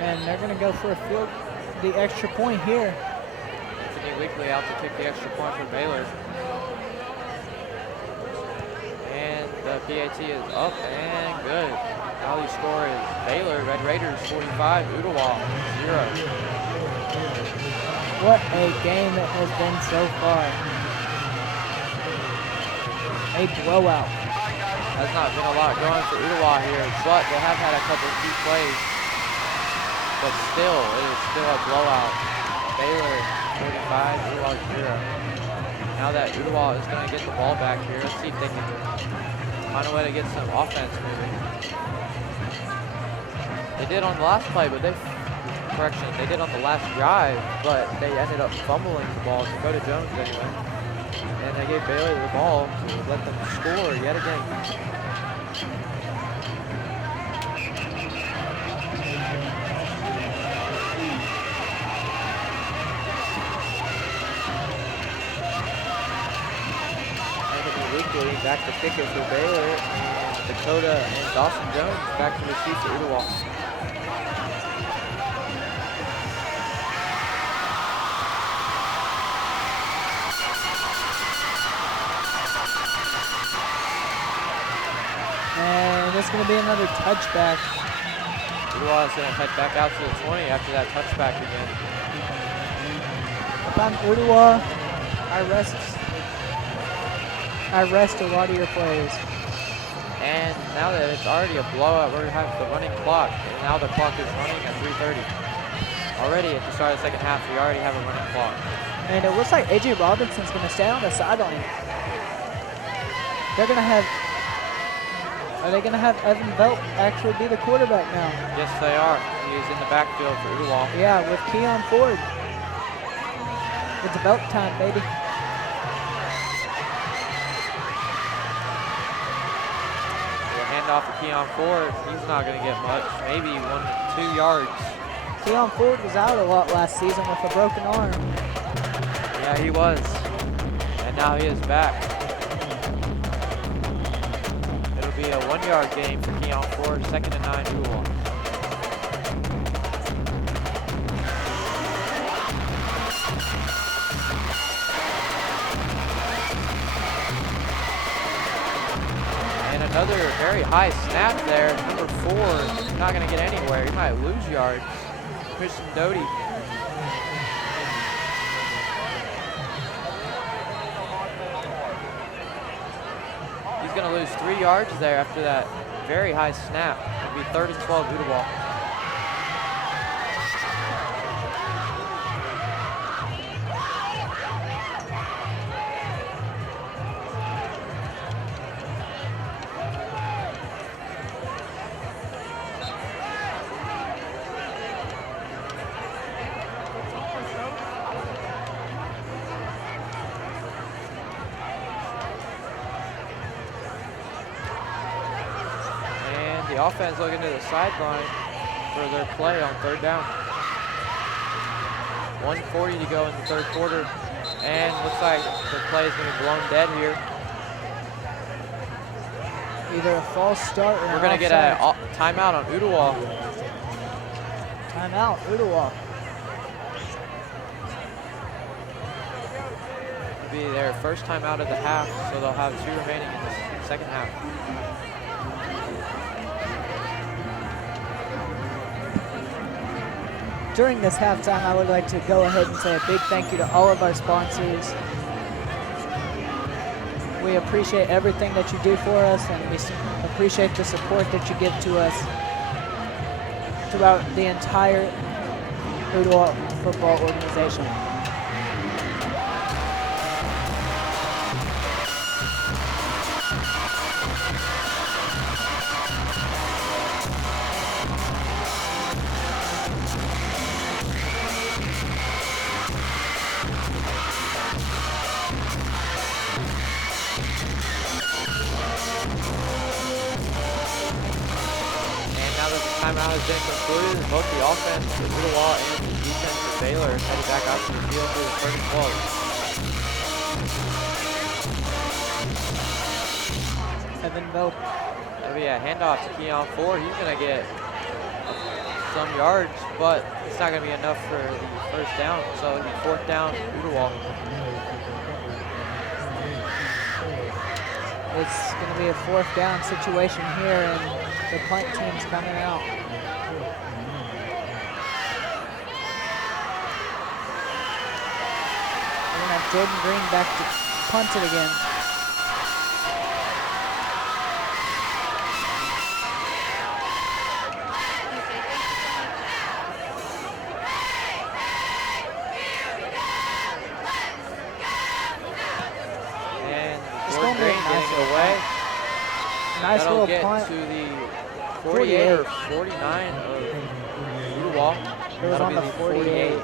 And they're going to go for the extra point here. Anthony Weekly out to kick the extra point for Baylor. And the PAT is up and good. Rally score is Baylor, Red Raiders 45, Ottawa 0. What a game it has been so far. A blowout. Has not been a lot going for Ottawa here, but they have had a couple of key plays. But still, it is still a blowout. Baylor 45, Ottawa 0. Now that Ottawa is going to get the ball back here, let's see if they can find a way to get some offense moving. They did on the last play, but they did on the last drive, but they ended up fumbling the ball. Dakota Jones anyway. And they gave Baylor the ball to let them score yet again. Back to kick it for Baylor, and Dakota and Dawson Jones back to receive for Ottawa. And it's going to be another touchback. Ottawa is going to head back out to the 20 after that touchback again. If I'm Ottawa, I rest a lot of your plays. And now that it's already a blowout, we have the running clock. And now the clock is running at 3:30. Already at the start of the second half, we already have a running clock. And it looks like A.J. Robinson's going to stay on the sideline. They're going to have, are they going to have Evan Belt actually be the quarterback now? Yes, they are. He is in the backfield for Ottawa. Yeah, with Keon Ford. It's Belt time, baby. Off of Keon Ford, he's not going to get much, maybe 1-2 yards. Keon Ford was out a lot last season with a broken arm. Yeah, he was, and now he is back. It'll be a 1-yard gain for Keon Ford, 2nd and 9, Ottawa. Another very high snap there. Number 4, not going to get anywhere. He might lose yards. Christian Doty. He's going to lose 3 yards there after that very high snap. It'll be 3rd and 12, Ottawa. The offense looking to the sideline for their play on 3rd down. 1:40 to go in the 3rd quarter, and looks like the play is going to be blown dead here. Either a false start or we're going to get a timeout on Ottawa. Timeout, Ottawa. It'll be their first timeout of the half, so they'll have 2 remaining in the second half. During this halftime, I would like to go ahead and say a big thank you to all of our sponsors. We appreciate everything that you do for us, and we appreciate the support that you give to us throughout the entire Ottawa football organization. has been concluded. Both the offense for Ooltewah and the defense for Baylor is headed back out to the field for the first 12. Evan Vogt. That'll be a handoff to Keon Ford. He's going to get some yards, but it's not going to be enough for the first down. So it'll be 4th down, Ooltewah. It's going to be a 4th down situation here, and the punt team's coming out. We're going to have Jordan Green back to punt it again. Nice That'll little get punt. to the 48 or 49 of Ooltewah. That'll be the 48.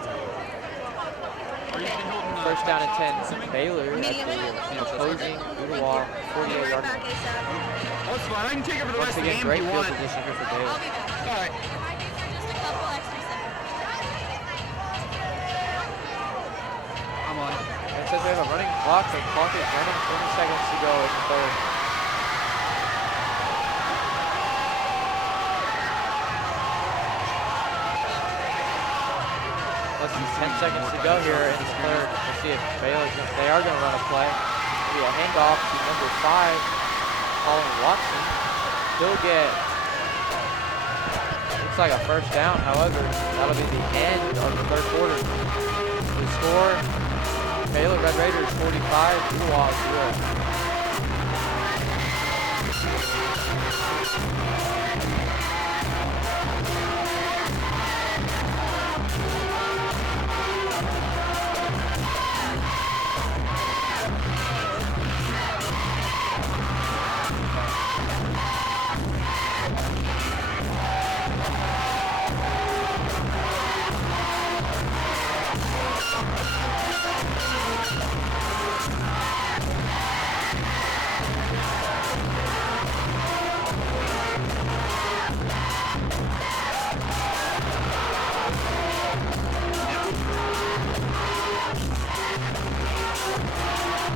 First down and 10. Baylor at the opposing Ooltewah 48-yard line. That's fine. I can take it for the rest of the game. Great field position here for Baylor. All right. I'm on. It says we have a running clock. The clock is running. 20 seconds to go in the third. Less than 10 seconds to go here in the third. Let's see if Baylor's they are going to run a play. Maybe a handoff to number 5, Colin Watson. He'll get, looks like a first down. However, that'll be the end of the third quarter. The score, Baylor Red Raiders 45, Ooltewah 0.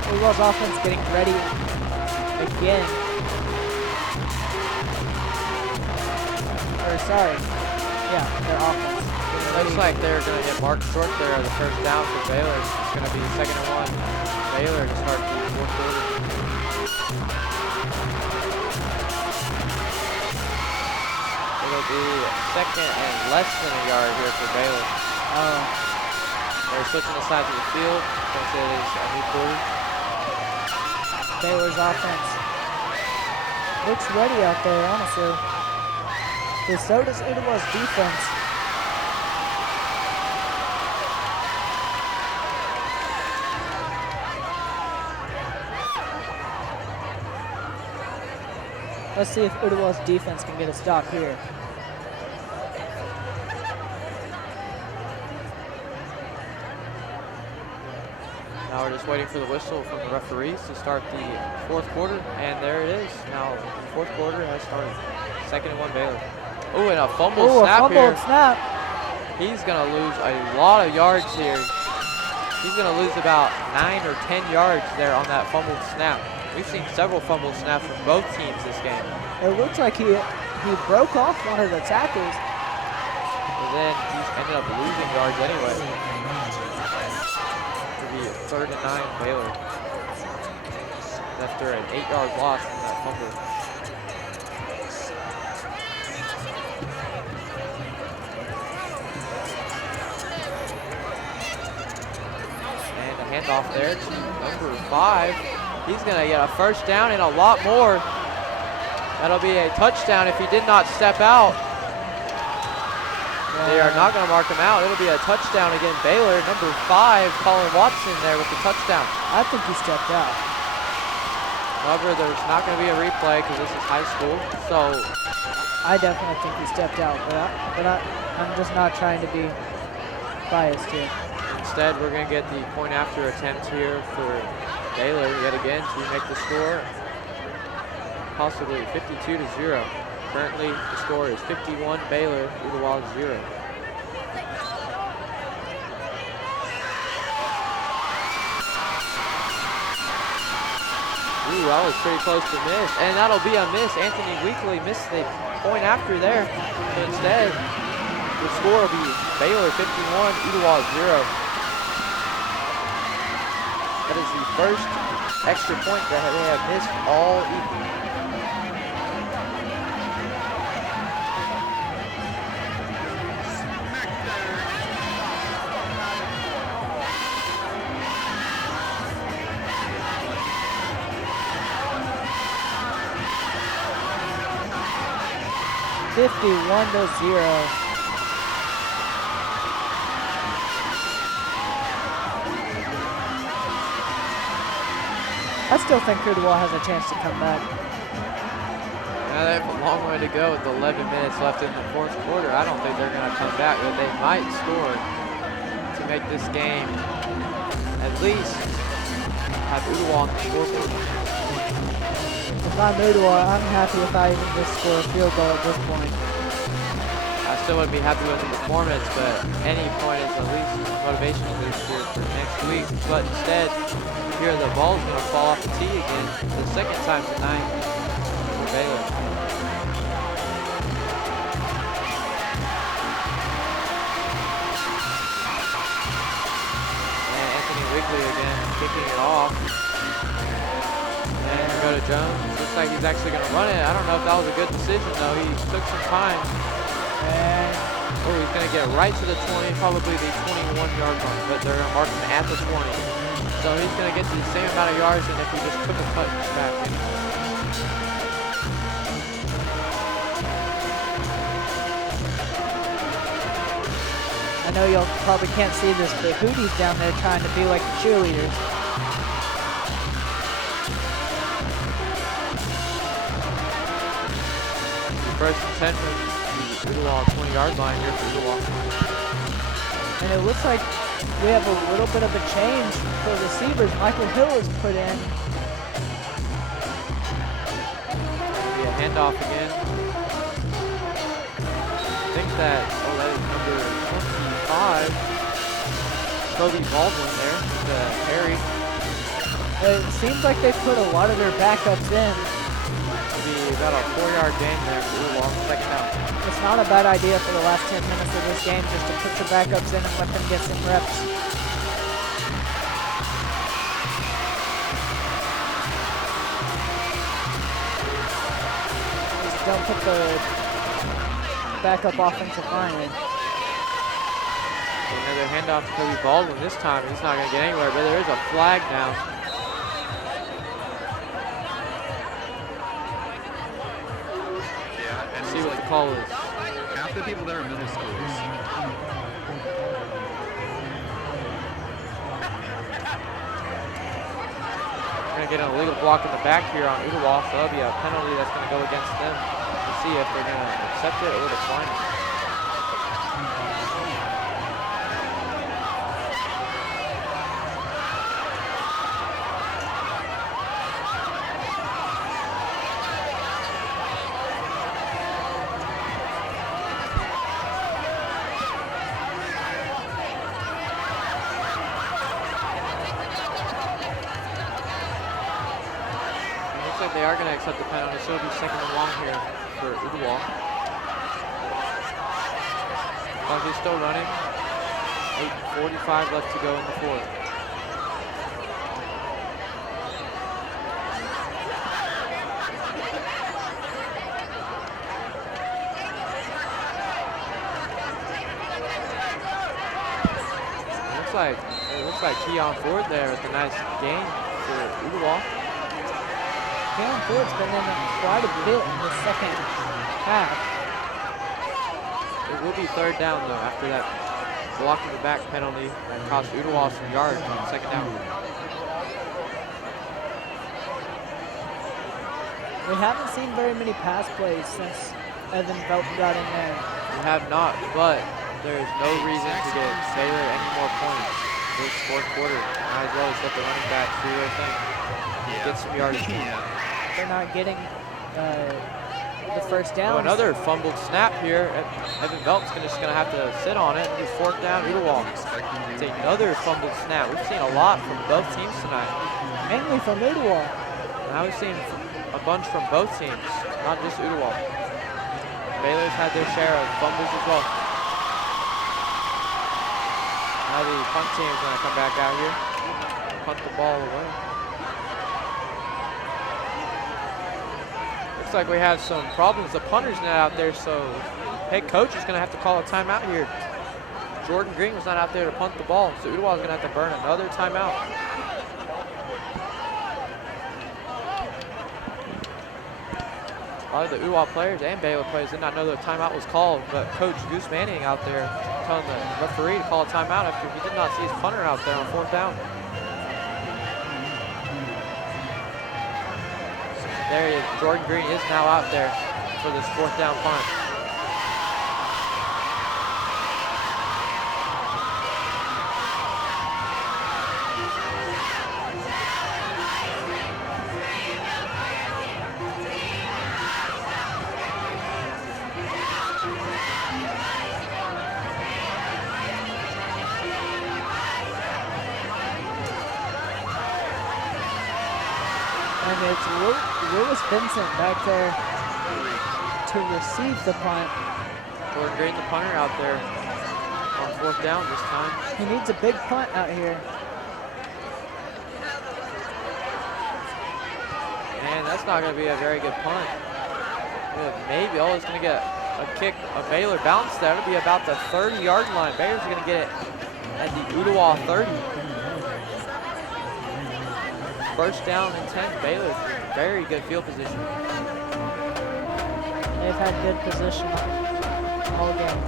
Ooltewah's offense getting ready again. Or sorry, yeah, their offense. Looks like they're going to get marked short there. The first down for Baylor. It's going to be 2nd and 1. Baylor to start the fourth quarter. It'll be 2nd and less than a yard here for Baylor. They're switching the sides of the field since it is a new quarter. Baylor's offense looks ready out there, honestly. But so does Ooltewah's defense. Let's see if Ooltewah's defense can get a stop here. Now we're just waiting for the whistle from the referees to start the fourth quarter, and there it is. Now the fourth quarter has started. 2nd and 1 Baylor. Oh, and a fumble snap here. Snap. He's going to lose a lot of yards here. He's going to lose about 9 or 10 yards there on that fumbled snap. We've seen several fumbled snaps from both teams this game. It looks like he broke off one of the tackles. But then he ended up losing yards anyway. It'll be 3rd and 9 Baylor. After an 8-yard loss from that fumble. And a handoff there to number 5. He's going to get a first down and a lot more. That'll be a touchdown if he did not step out. They are not going to mark him out. It'll be a touchdown again. Baylor, number 5, Colin Watson there with the touchdown. I think he stepped out. However, there's not going to be a replay because this is high school. So I definitely think he stepped out, but I'm just not trying to be biased here. Instead, we're going to get the point after attempt here for Baylor yet again to make the score possibly 52-0. Currently, the score is 51 Baylor, Ooltewah 0. Ooh, that was pretty close to miss, and that'll be a miss. Anthony Weekly missed the point after there. So instead, the score will be Baylor 51, Ooltewah 0. That is the first extra point that they have missed all evening. $51-0. I still think Ooltewah has a chance to come back. Now they have a long way to go with 11 minutes left in the fourth quarter. I don't think they're going to come back, but they might score to make this game at least have Ooltewah on the scoreboard. If I'm Ooltewah, I'm happy if I even just score a field goal at this point. I still wouldn't be happy with the performance, but any point is at least motivational booster for next week. But instead, here the ball's going to fall off the tee again for the second time tonight for Baylor. And Anthony Wigley again kicking it off. And we go to Jones. Looks like he's actually going to run it. I don't know if that was a good decision, though. He took some time. And he's going to get right to the 20, probably the 21-yard line, but they're going to mark him at the 20. So he's going to get the same amount of yards than if he just took a touchback. I know y'all probably can't see this, but Hootie's down there trying to be like a cheerleader. First and 10 from the Ooltewah 20-yard line here for Ooltewah. And it looks like we have a little bit of a change for receivers. Michael Hill is put in. Be a handoff again. I think that is number 25, Kobe Baldwin there, the Harry. It seems like they put a lot of their backups in. Be about a 4-yard gain there for Ooltewah, second down. It's not a bad idea for the last 10 minutes of this game just to put your backups in and let them get some reps. Just don't put the backup offensive line in. Another handoff to Kobe Baldwin. This time he's not going to get anywhere, but there is a flag now. See what the call is. Half the people there are middle schools. We're going to get an illegal block in the back here on Ooltewah, so that'll be a penalty that's going to go against them. We'll see if they're going to accept it or decline it. They are going to accept the penalty, so it'll be second and long here for Ooltewah. Clock is still running. 8:45 left to go in the fourth. It looks like Keon Ford there with a nice gain for Ooltewah. Keon Ford's been in quite a bit in the second half. It will be third down, though, after that block in the back penalty that cost Ooltewah some yards on the second down. We haven't seen very many pass plays since Evan Velton got in there. We have not, but there is no reason to get Baylor any more points this fourth quarter. Might as well just let the running backs do their thing. Get some yardage. They're not getting the first down. Oh, another fumbled snap here. Evan Belt's just going to have to sit on it. It's 4th down, Ooltewah. It's another fumbled snap. We've seen a lot from both teams tonight. Mainly from Ooltewah. Now we've seen a bunch from both teams, not just Ooltewah. Baylor's had their share of fumbles as well. Now the punt team is going to come back out here, punt the ball away. Looks like we have some problems. The punter's not out there, so head coach is going to have to call a timeout here. Jordan Green was not out there to punt the ball, so Ooltewah is going to have to burn another timeout. A lot of the Ooltewah players and Baylor players did not know the timeout was called, but Coach Goose Manning out there telling the referee to call a timeout after he did not see his punter out there on 4th down. There he is. Jordan Green is now out there for this 4th down punt. And it's Lewis Vincent back there to receive the punt. Jordan Green, the punter, out there on 4th down this time. He needs a big punt out here. And that's not going to be a very good punt. Maybe Ola's going to get a kick, a Baylor bounce there. It'll be about the 30-yard line. Baylor's going to get it at the Ooltewah 30. 1st down and 10. Baylor, very good field position. They've had good position all game.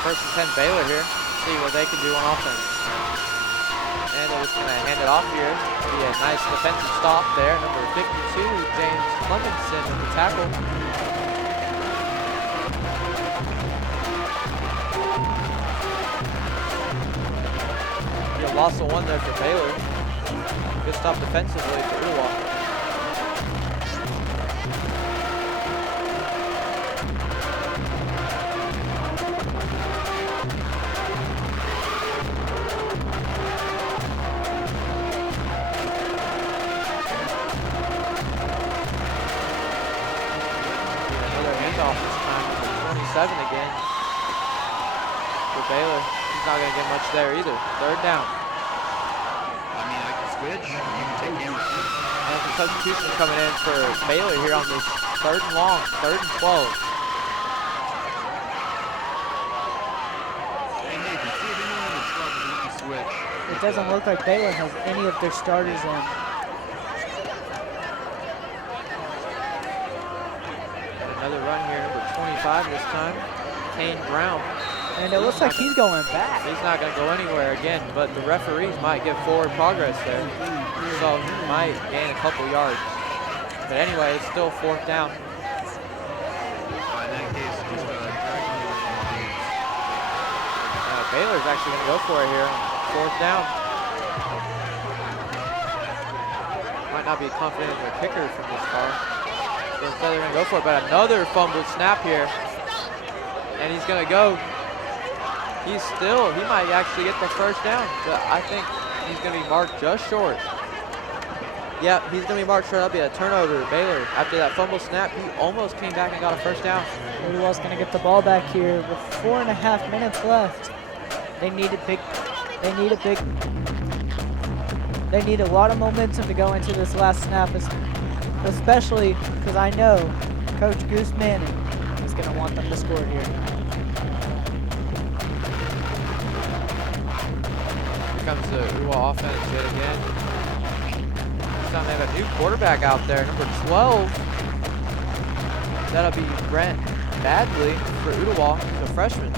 First and 10 Baylor here. See what they can do on offense. And they're just going to hand it off here. Be a nice defensive stop there. Number 52, James Clemenson with the tackle. Be a loss of 1 there for Baylor. Good stop defensively for Ooltewah. Again for Baylor. He's not going to get much there either. 3rd down. I mean, I can switch. You can take him. And some substitutions coming in for Baylor here on this 3rd and long, 3rd and 12. Hey, Nathan, see if anyone in trouble when you switch. It doesn't look like Baylor has any of their starters in. Another run here, number 25 this time, Kane Brown. And it looks like he's going back. He's not going to go anywhere again, but the referees might get forward progress there. So he might gain a couple yards. But anyway, it's still 4th down. In that case, just Baylor's actually going to go for it here on 4th down. Might not be confident in their kicker from this far. Instead they're going to go for it, but another fumbled snap here. And he's going to go. He might actually get the 1st down, but I think he's going to be marked just short. Yeah, he's going to be marked short. That'll be a turnover. Baylor, after that fumble snap, he almost came back and got a 1st down. Ooltewah's going to get the ball back here with 4.5 minutes left. They need a lot of momentum to go into this last snap, especially because I know Coach Goose Manning is going to want them to score here. Here comes the Ooltewah offense yet again. This time they have a new quarterback out there, number 12. That'll be Brent Badley for Ooltewah. He's a freshman.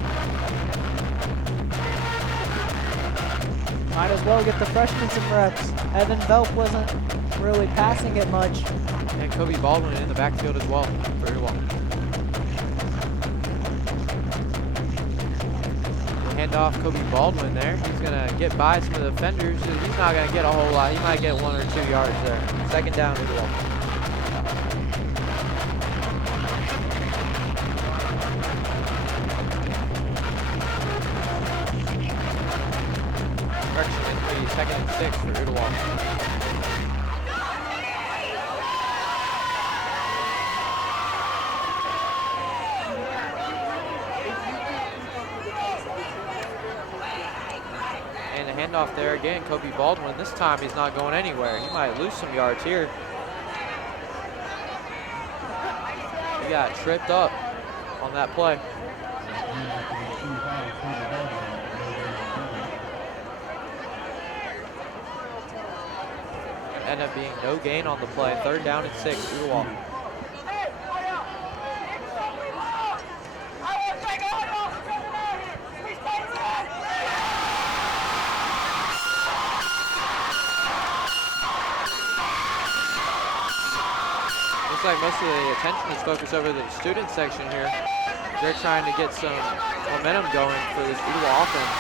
Might as well get the freshman some reps. Evan Velp wasn't really passing it much. And Kobe Baldwin in the backfield as well for Ooltewah. Hand off Kobe Baldwin there. He's going to get by some of the defenders. He's not going to get a whole lot. He might get 1 or 2 yards there. Second down, Ooltewah. Correction, it's going to be 2nd and 6 for Ooltewah. Handoff there again, Kobe Baldwin. This time he's not going anywhere. He might lose some yards here. He got tripped up on that play. Ended up being no gain on the play. 3rd down and 6, Ooltewah. Looks like most of the attention is focused over the student section here. They're trying to get some momentum going for this Ooltewah offense.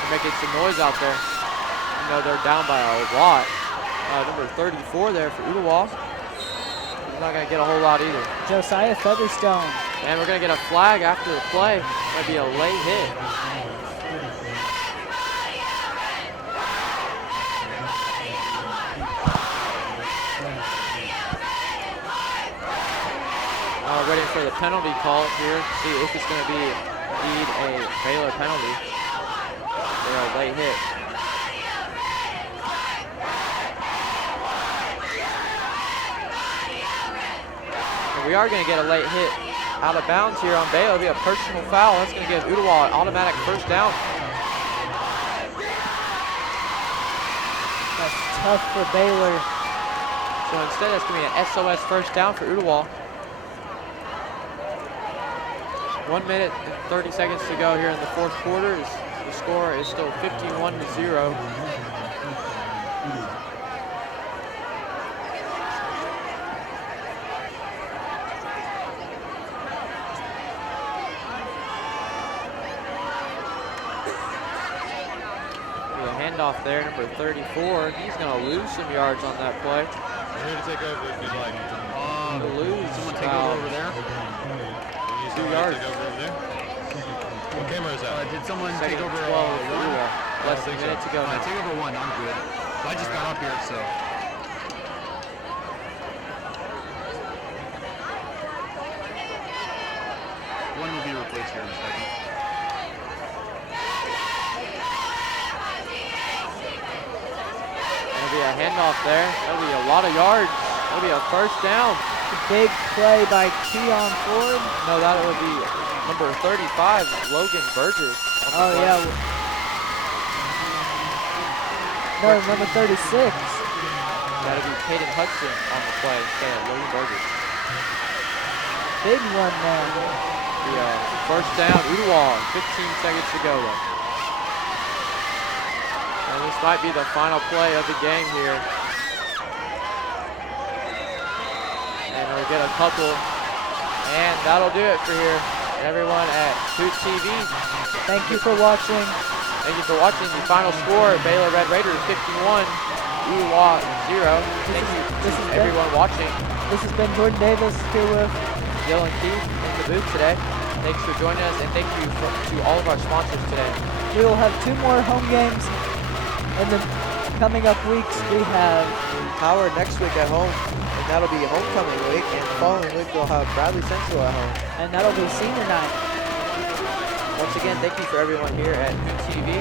They're making some noise out there. You know, they're down by a lot. Number 34 there for Ooltewah. He's not going to get a whole lot either. Josiah Featherstone. And we're going to get a flag after the play. Might be a late hit. Waiting for the penalty call here. See if it's going to be indeed a Baylor penalty or a late hit. And we are going to get a late hit out of bounds here on Baylor. It'll be a personal foul. That's going to give Ooltewah an automatic 1st down. That's tough for Baylor. So instead, that's going to be an SOS 1st down for Ooltewah. 1 minute and 30 seconds to go here in the 4th quarter. The score is still 51-0. Handoff there, number 34. He's going to lose some yards on that play. I'm here to take over if you'd like. Lose. Someone take over there. 2 yards. Take over there. What camera is that? Did someone take over 12 Less than a minute to go now. Take over 1. I'm good. I just got up here, so. One will be replaced here in a second. There'll be a handoff there. That'll be a lot of yards. That'll be a 1st down. Big play by Keon Ford. No, that would be number 35, Logan Burgess. Oh, yeah. No, number 36. That'll be Caden Hudson on the play instead of Logan Burgess. Big one there. The 1st down, Ooltewah, 15 seconds to go though. And this might be the final play of the game here. And we'll get a couple. And that'll do it for here. Everyone at Hoot TV. Thank you for watching. Thank you for watching. The final score, Baylor Red Raiders 51, Ooltewah 0. Thank you to everyone watching. This has been Jordan Davis here with Dylan Keith in the booth today. Thanks for joining us, and thank you to all of our sponsors today. We will have 2 more home games in the coming up weeks. We have Howard next week at home, and that'll be homecoming week, and the following week we'll have Bradley Central at home. And that'll be senior night. Once again, thank you for everyone here at Hoot TV.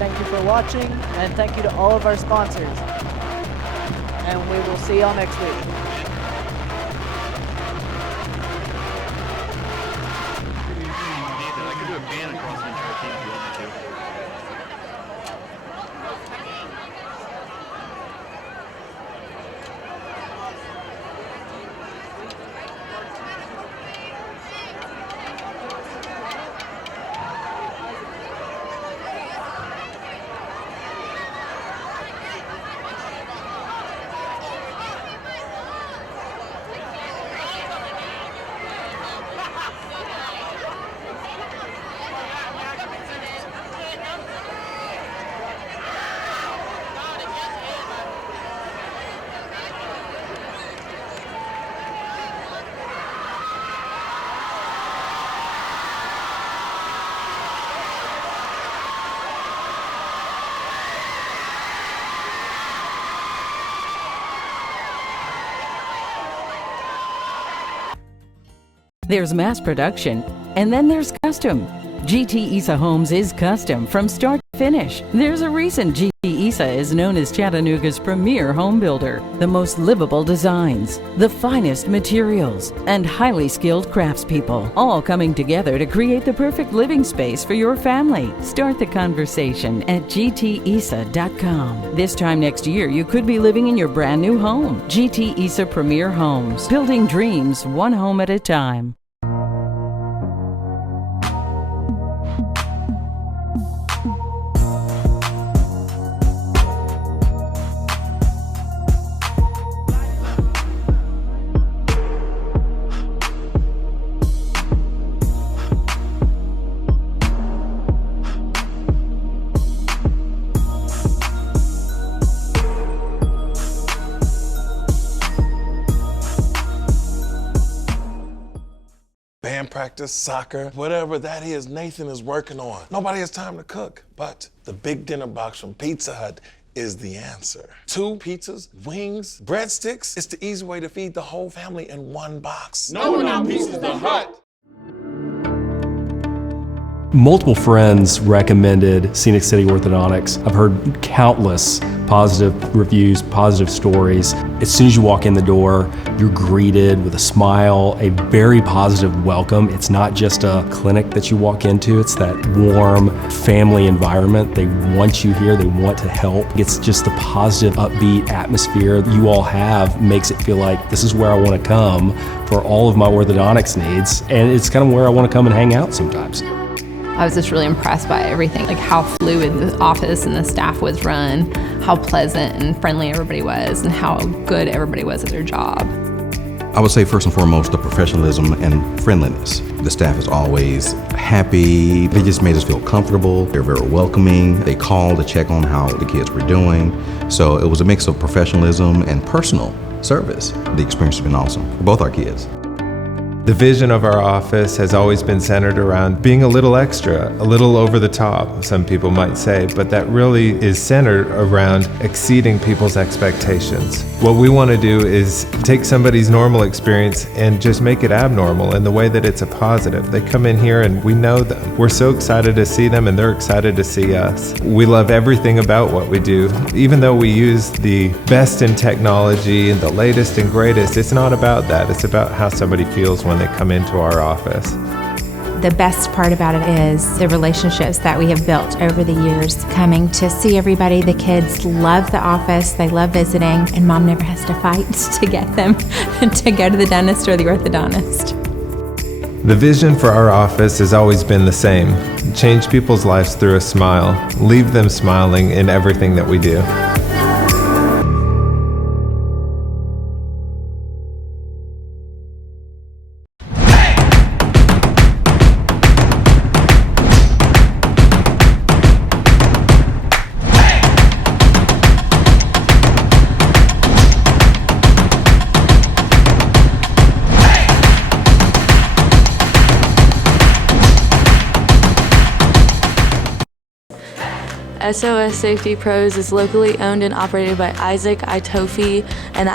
Thank you for watching, and thank you to all of our sponsors. And we will see y'all next week. Nathan, I could do a ban across the entire team if you want me to. There's mass production, and then there's custom. GT Isa Homes is custom from start to finish. There's a reason GT Isa is known as Chattanooga's premier home builder. The most livable designs, the finest materials, and highly skilled craftspeople, all coming together to create the perfect living space for your family. Start the conversation at gtisa.com. This time next year, you could be living in your brand new home. GT Isa Premier Homes, building dreams one home at a time. Band practice, soccer, whatever that is, Nathan is working on. Nobody has time to cook, but the big dinner box from Pizza Hut is the answer. 2 pizzas, wings, breadsticks. It's the easy way to feed the whole family in one box. No one out pieces the Hut. Multiple friends recommended Scenic City Orthodontics. I've heard countless positive reviews, positive stories. As soon as you walk in the door, you're greeted with a smile, a very positive welcome. It's not just a clinic that you walk into, it's that warm family environment. They want you here, they want to help. It's just the positive, upbeat atmosphere you all have makes it feel like this is where I want to come for all of my orthodontics needs, and it's kind of where I want to come and hang out sometimes. I was just really impressed by everything, like how fluid the office and the staff was run, how pleasant and friendly everybody was, and how good everybody was at their job. I would say first and foremost, the professionalism and friendliness. The staff is always happy. They just made us feel comfortable. They're very welcoming. They called to check on how the kids were doing. So it was a mix of professionalism and personal service. The experience has been awesome for both our kids. The vision of our office has always been centered around being a little extra, a little over the top, some people might say, but that really is centered around exceeding people's expectations. What we want to do is take somebody's normal experience and just make it abnormal in the way that it's a positive. They come in here and we know them. We're so excited to see them and they're excited to see us. We love everything about what we do. Even though we use the best in technology and the latest and greatest, it's not about that. It's about how somebody feels when they come into our office. The best part about it is the relationships that we have built over the years. Coming to see everybody, the kids love the office, they love visiting, and mom never has to fight to get them to go to the dentist or the orthodontist. The vision for our office has always been the same. Change people's lives through a smile. Leave them smiling in everything that we do. SOS Safety Pros is locally owned and operated by Isaac Itofi and the